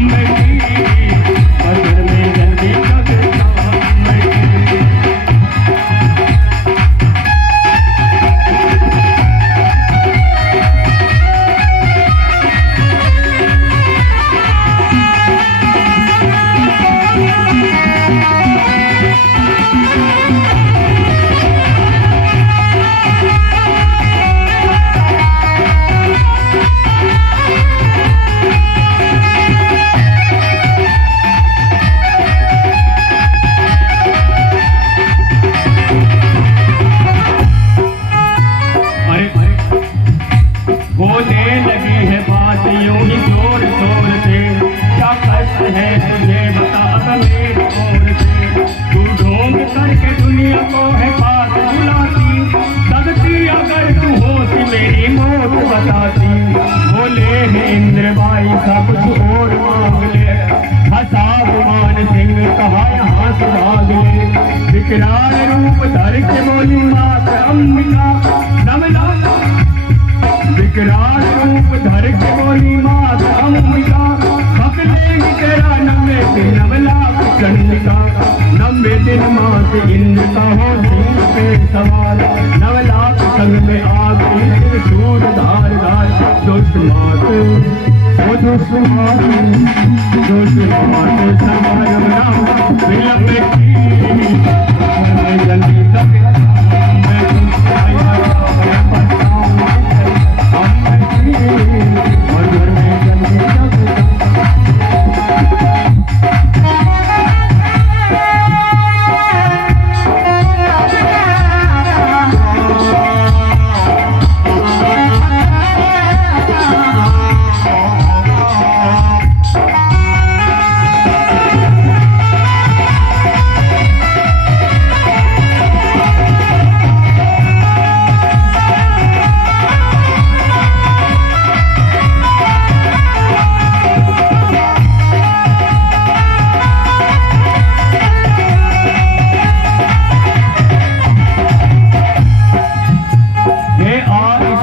विकराल रूप धर के बोली मात अंबिका नवला विकराल रूप धर के बोली मात अंबिका पकड़ेगी तेरा 90 दिन 9 लाख चंडिका 90 दिन मात इंद्र का हो सिंह पे सवार 9 लाख संग में आग सूर धार धार दुष्ट मात वो दुष्ट मात समार बना विलंब जल्दी तक मैं तुमसे आया और घर में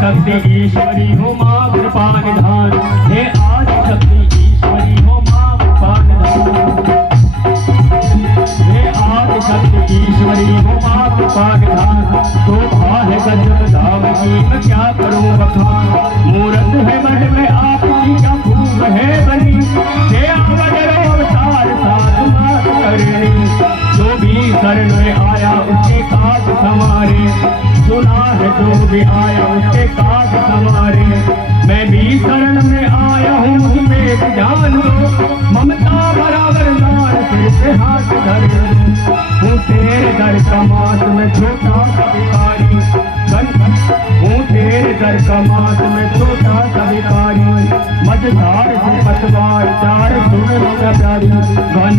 जल्दी ईश्वरी हो मां कृपा निधान हे आदि शक्ति ईश्वरी हो मां कृपा निधान हे आदि शक्ति ईश्वरी हो मां कृपा निधान शोभा है गजब धाम की मैं क्या करूं बखान मूरत है मठ में आपकी क्या खूब है बनी हे अवतार अवतार साथ बात करनी जो भी शरण में आया उसके काज संवारे सुना है जो भी आया उसके काज संवारे मैं भी शरण में आया हूँ मुझमें ध्यान दो ममता बराबर दान सिर पे हाथ धर हूँ तेरे दर का मात में छोटा सा भिखारी हूँ तेरे दर का मात में छोटा सा भिखारी मझधार से पतवार चार सुन प्यारी घन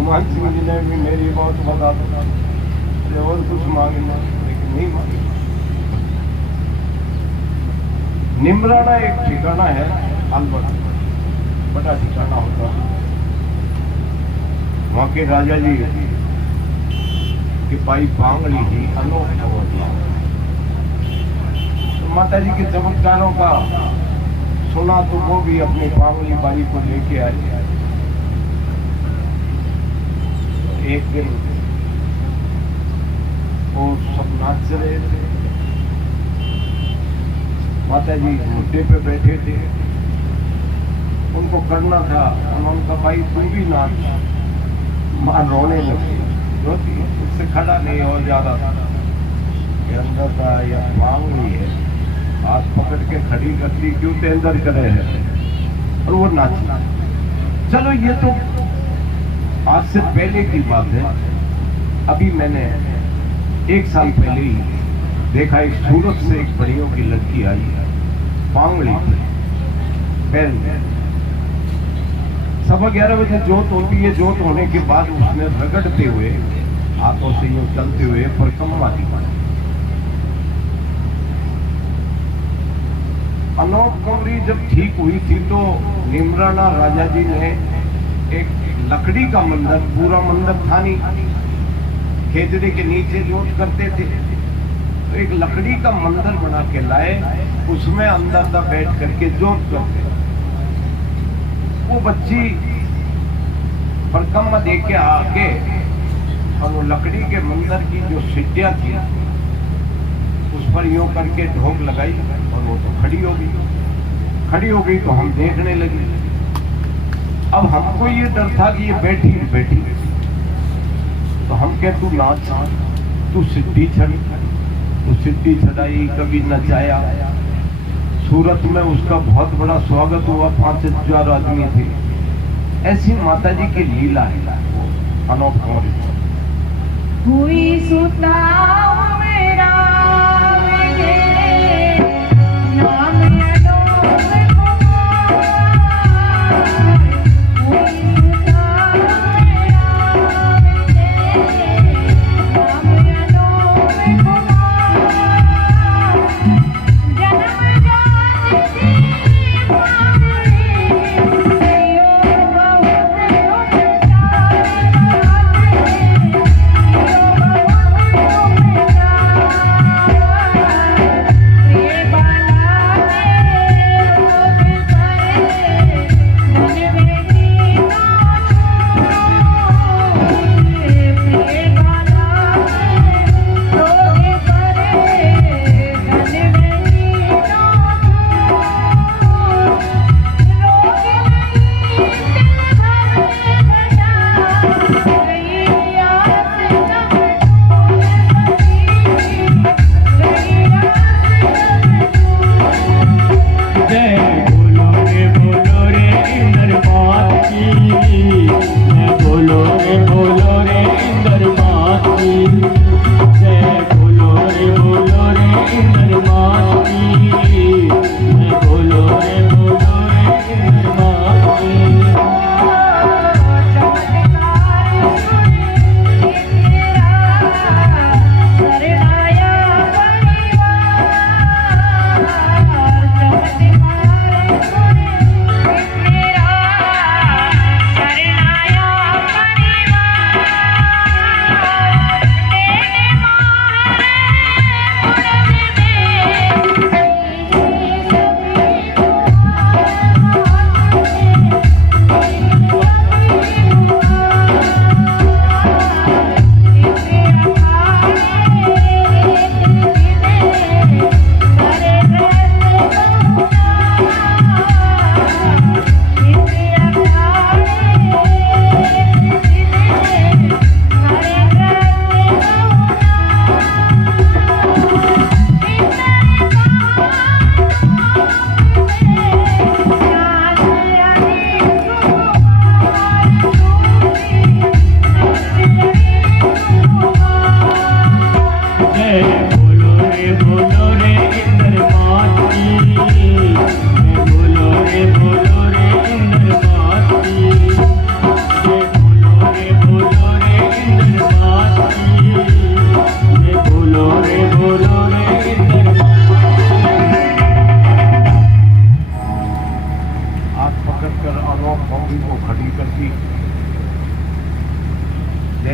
हनुमान सिंह जी ने भी मेरी बहुत मदद और कुछ मांगी लेकिन नहीं मांगी। निमराना एक ठिकाना है अलवर, बड़ा ठिकाना होता है। वहाँ के राजा जी की पाई पांगली थी अनोखा होता। तो माता जी के चमत्कारों का सुना तो वो भी अपनी पांगली बाई को लेके आई। एक दिन वो सब नाच रहे थे, माता जी मुद्दे पे बैठे थे, उनको करना था। उन्होंने कहा भाई तू भी नाच। मां रोने लगी, रोती है उससे खड़ा नहीं हो ज्यादा ये अंदर का या मांगली है, हाथ पकड़ के खड़ी कर दी, क्यों ते अंदर करे है और वो नाची। चलो ये तो आज से पहले की बात है, अभी मैंने 1 साल पहले ही देखा, एक सूरत से एक बढ़ियों की लड़की आई, पांगड़ी पैर में 11:15 बजे जोत होती है। जोत होने के बाद उसने रगड़ते हुए हाथों से यूं चलते हुए परिक्रमा दी। अनोप कंवरी जब ठीक हुई थी तो निमराना राजा जी ने एक लकड़ी का मंदिर, पूरा मंदिर था नहीं, खेजड़े के नीचे जोत करते थे, तो एक लकड़ी का मंदिर बना के लाए, उसमें अंदर दा बैठ करके जोत करते। वो बच्ची परिक्रमा दे के आके और वो लकड़ी के मंदिर की जो सीढ़ियां थी उस पर यूं करके ढोक लगाई और वो तो खड़ी हो गई। तो हम देखने लगे। अब हमको ये डर था कि ये बैठी, तो हम कहे तू नाच, तू सिद्धि छड़ी, तो सिद्धि छड़ाई, कभी नचाया। सूरत में उसका बहुत बड़ा स्वागत हुआ, 5,000 आदमी थे। ऐसी माता जी की लीला है अनोप कंवरी। हुई सुता मेरा नाम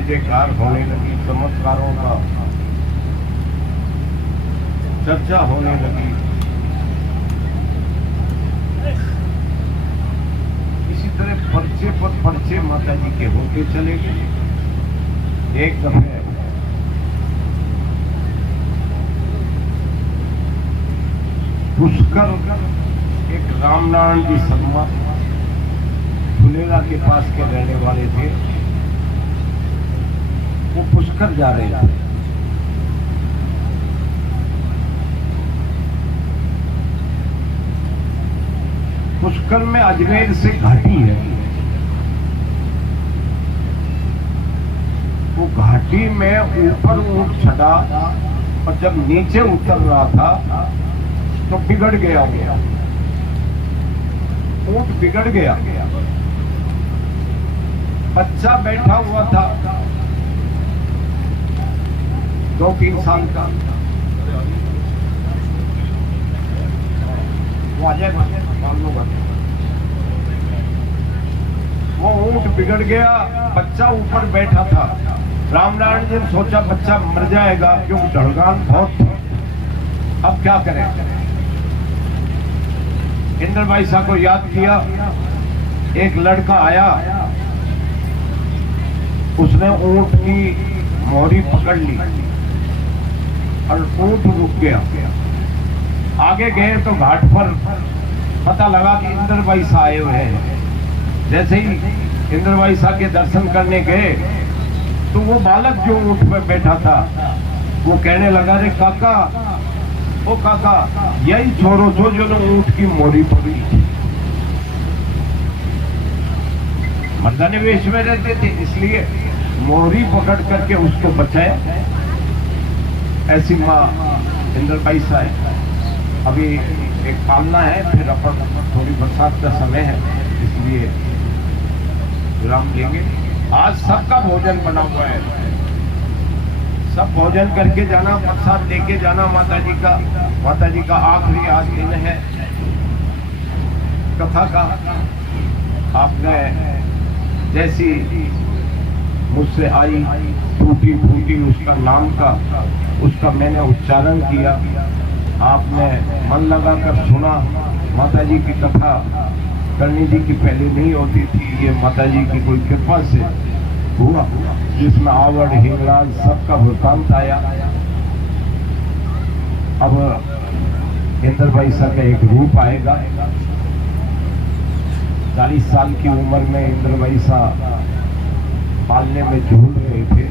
जयकार होने लगी, चमत्कारों का चर्चा होने लगी। इसी तरह पर्चे पर पर्चे माता जी के होते चले गए। एक दफे पुष्कर, एक रामनारायण जी शर्मा फुलेरा के पास के रहने वाले थे, वो पुष्कर जा रहे थे। पुष्कर में अजमेर से घाटी है, घाटी में ऊपर ऊंट चढ़ा और जब नीचे उतर रहा था तो बिगड़ गया ऊंट बिगड़ गया। बच्चा बैठा हुआ था 2-3 साल का, वो आ जाएगा, वो ऊंट बिगड़ गया, बच्चा ऊपर बैठा था। रामनारायण जी ने सोचा बच्चा मर जाएगा क्योंकि ढलगान बहुत थी, अब क्या करें। इंद्र भाई साहब को याद किया, एक लड़का आया, उसने ऊंट की मोहरी पकड़ ली और ऊंट रुक गया। आगे गए तो घाट पर पता लगा कि इंद्र भाई साहब आए हुए हैं। जैसे ही इंद्र भाई साहब के दर्शन करने गए तो वो बालक जो ऊंट पर बैठा था वो कहने लगा, रे काका, ओ काका, यही छोरो छो जो ऊंट की मोरी पकड़ी। मर्दाने वेश में रहते थे इसलिए मोरी पकड़ करके उसको बचाया। ऐसी माँ इंद्र भाई साहब। अभी एक पालना है, फिर अपन थोड़ी बरसात का समय है इसलिए विराम लेंगे। आज सबका भोजन बना हुआ है, सब भोजन करके जाना, प्रसाद लेके जाना माता जी का। माता जी का आखिरी आज दिन है कथा का। आपने जैसी मुझसे आई टूटी फूटी उसका नाम का, उसका मैंने उच्चारण किया, आपने मन लगाकर सुना। माता जी की कथा करनी जी की पहले नहीं होती थी, ये माता जी की कोई कृपा से हुआ, जिसमें आवड़ हिंगराज सबका वृतांत आया। अब इंद्र भाई साहब का एक रूप आएगा। 40 साल की उम्र में इंद्र भाई साहब पालने में झूल रहे थे।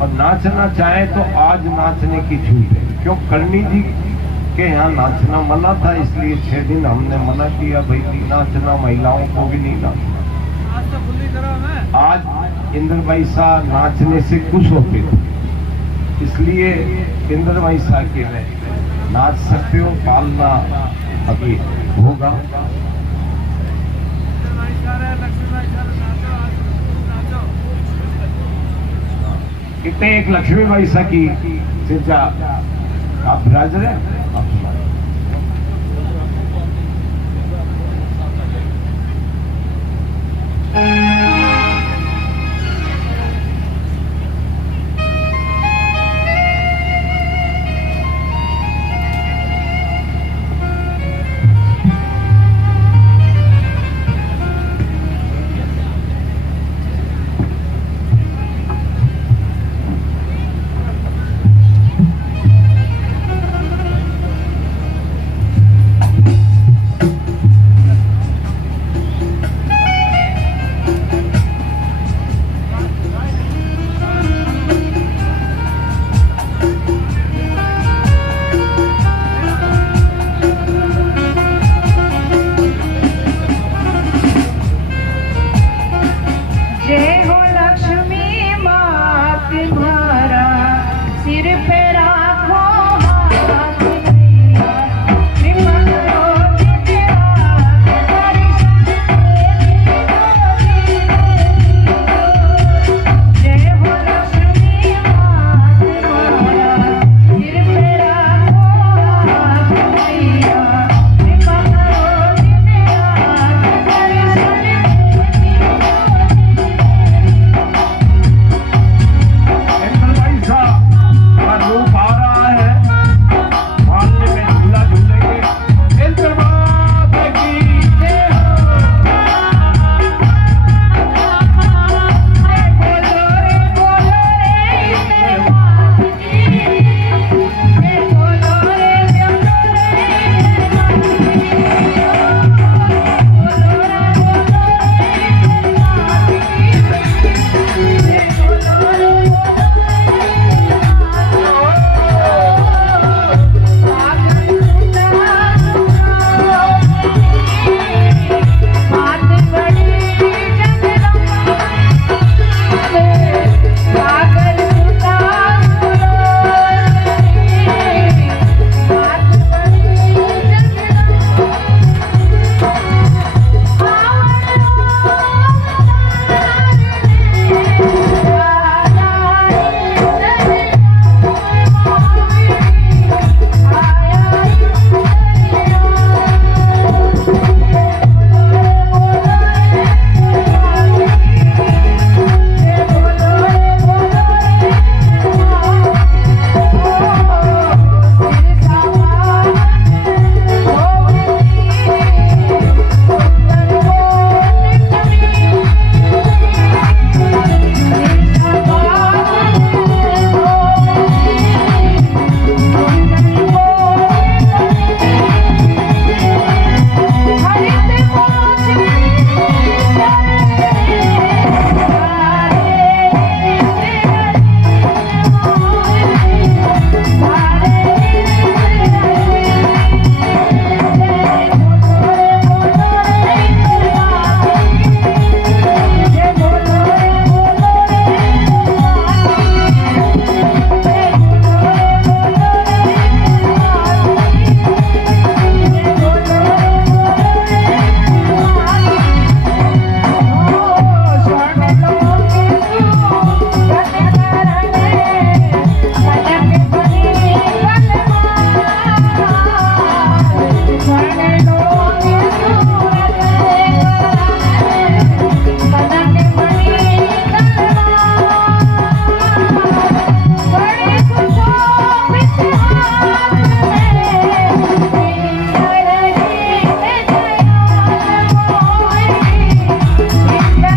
और नाचना चाहे तो आज नाचने की छूट है, क्यों करनी जी के यहाँ नाचना मना था, इसलिए 6 दिन हमने मना किया, भाई नहीं नाचना, महिलाओं को भी नहीं नाचना। आज तो खुली तरह है। आज इंद्र भाई साहब नाचने से खुश होते थे, इसलिए इंद्र भाई साहब के में नाच सकते हो, पालना अभी होगा। कितने एक लक्ष्मी भाई साहब की सिर्जा आप विराज रहे, आप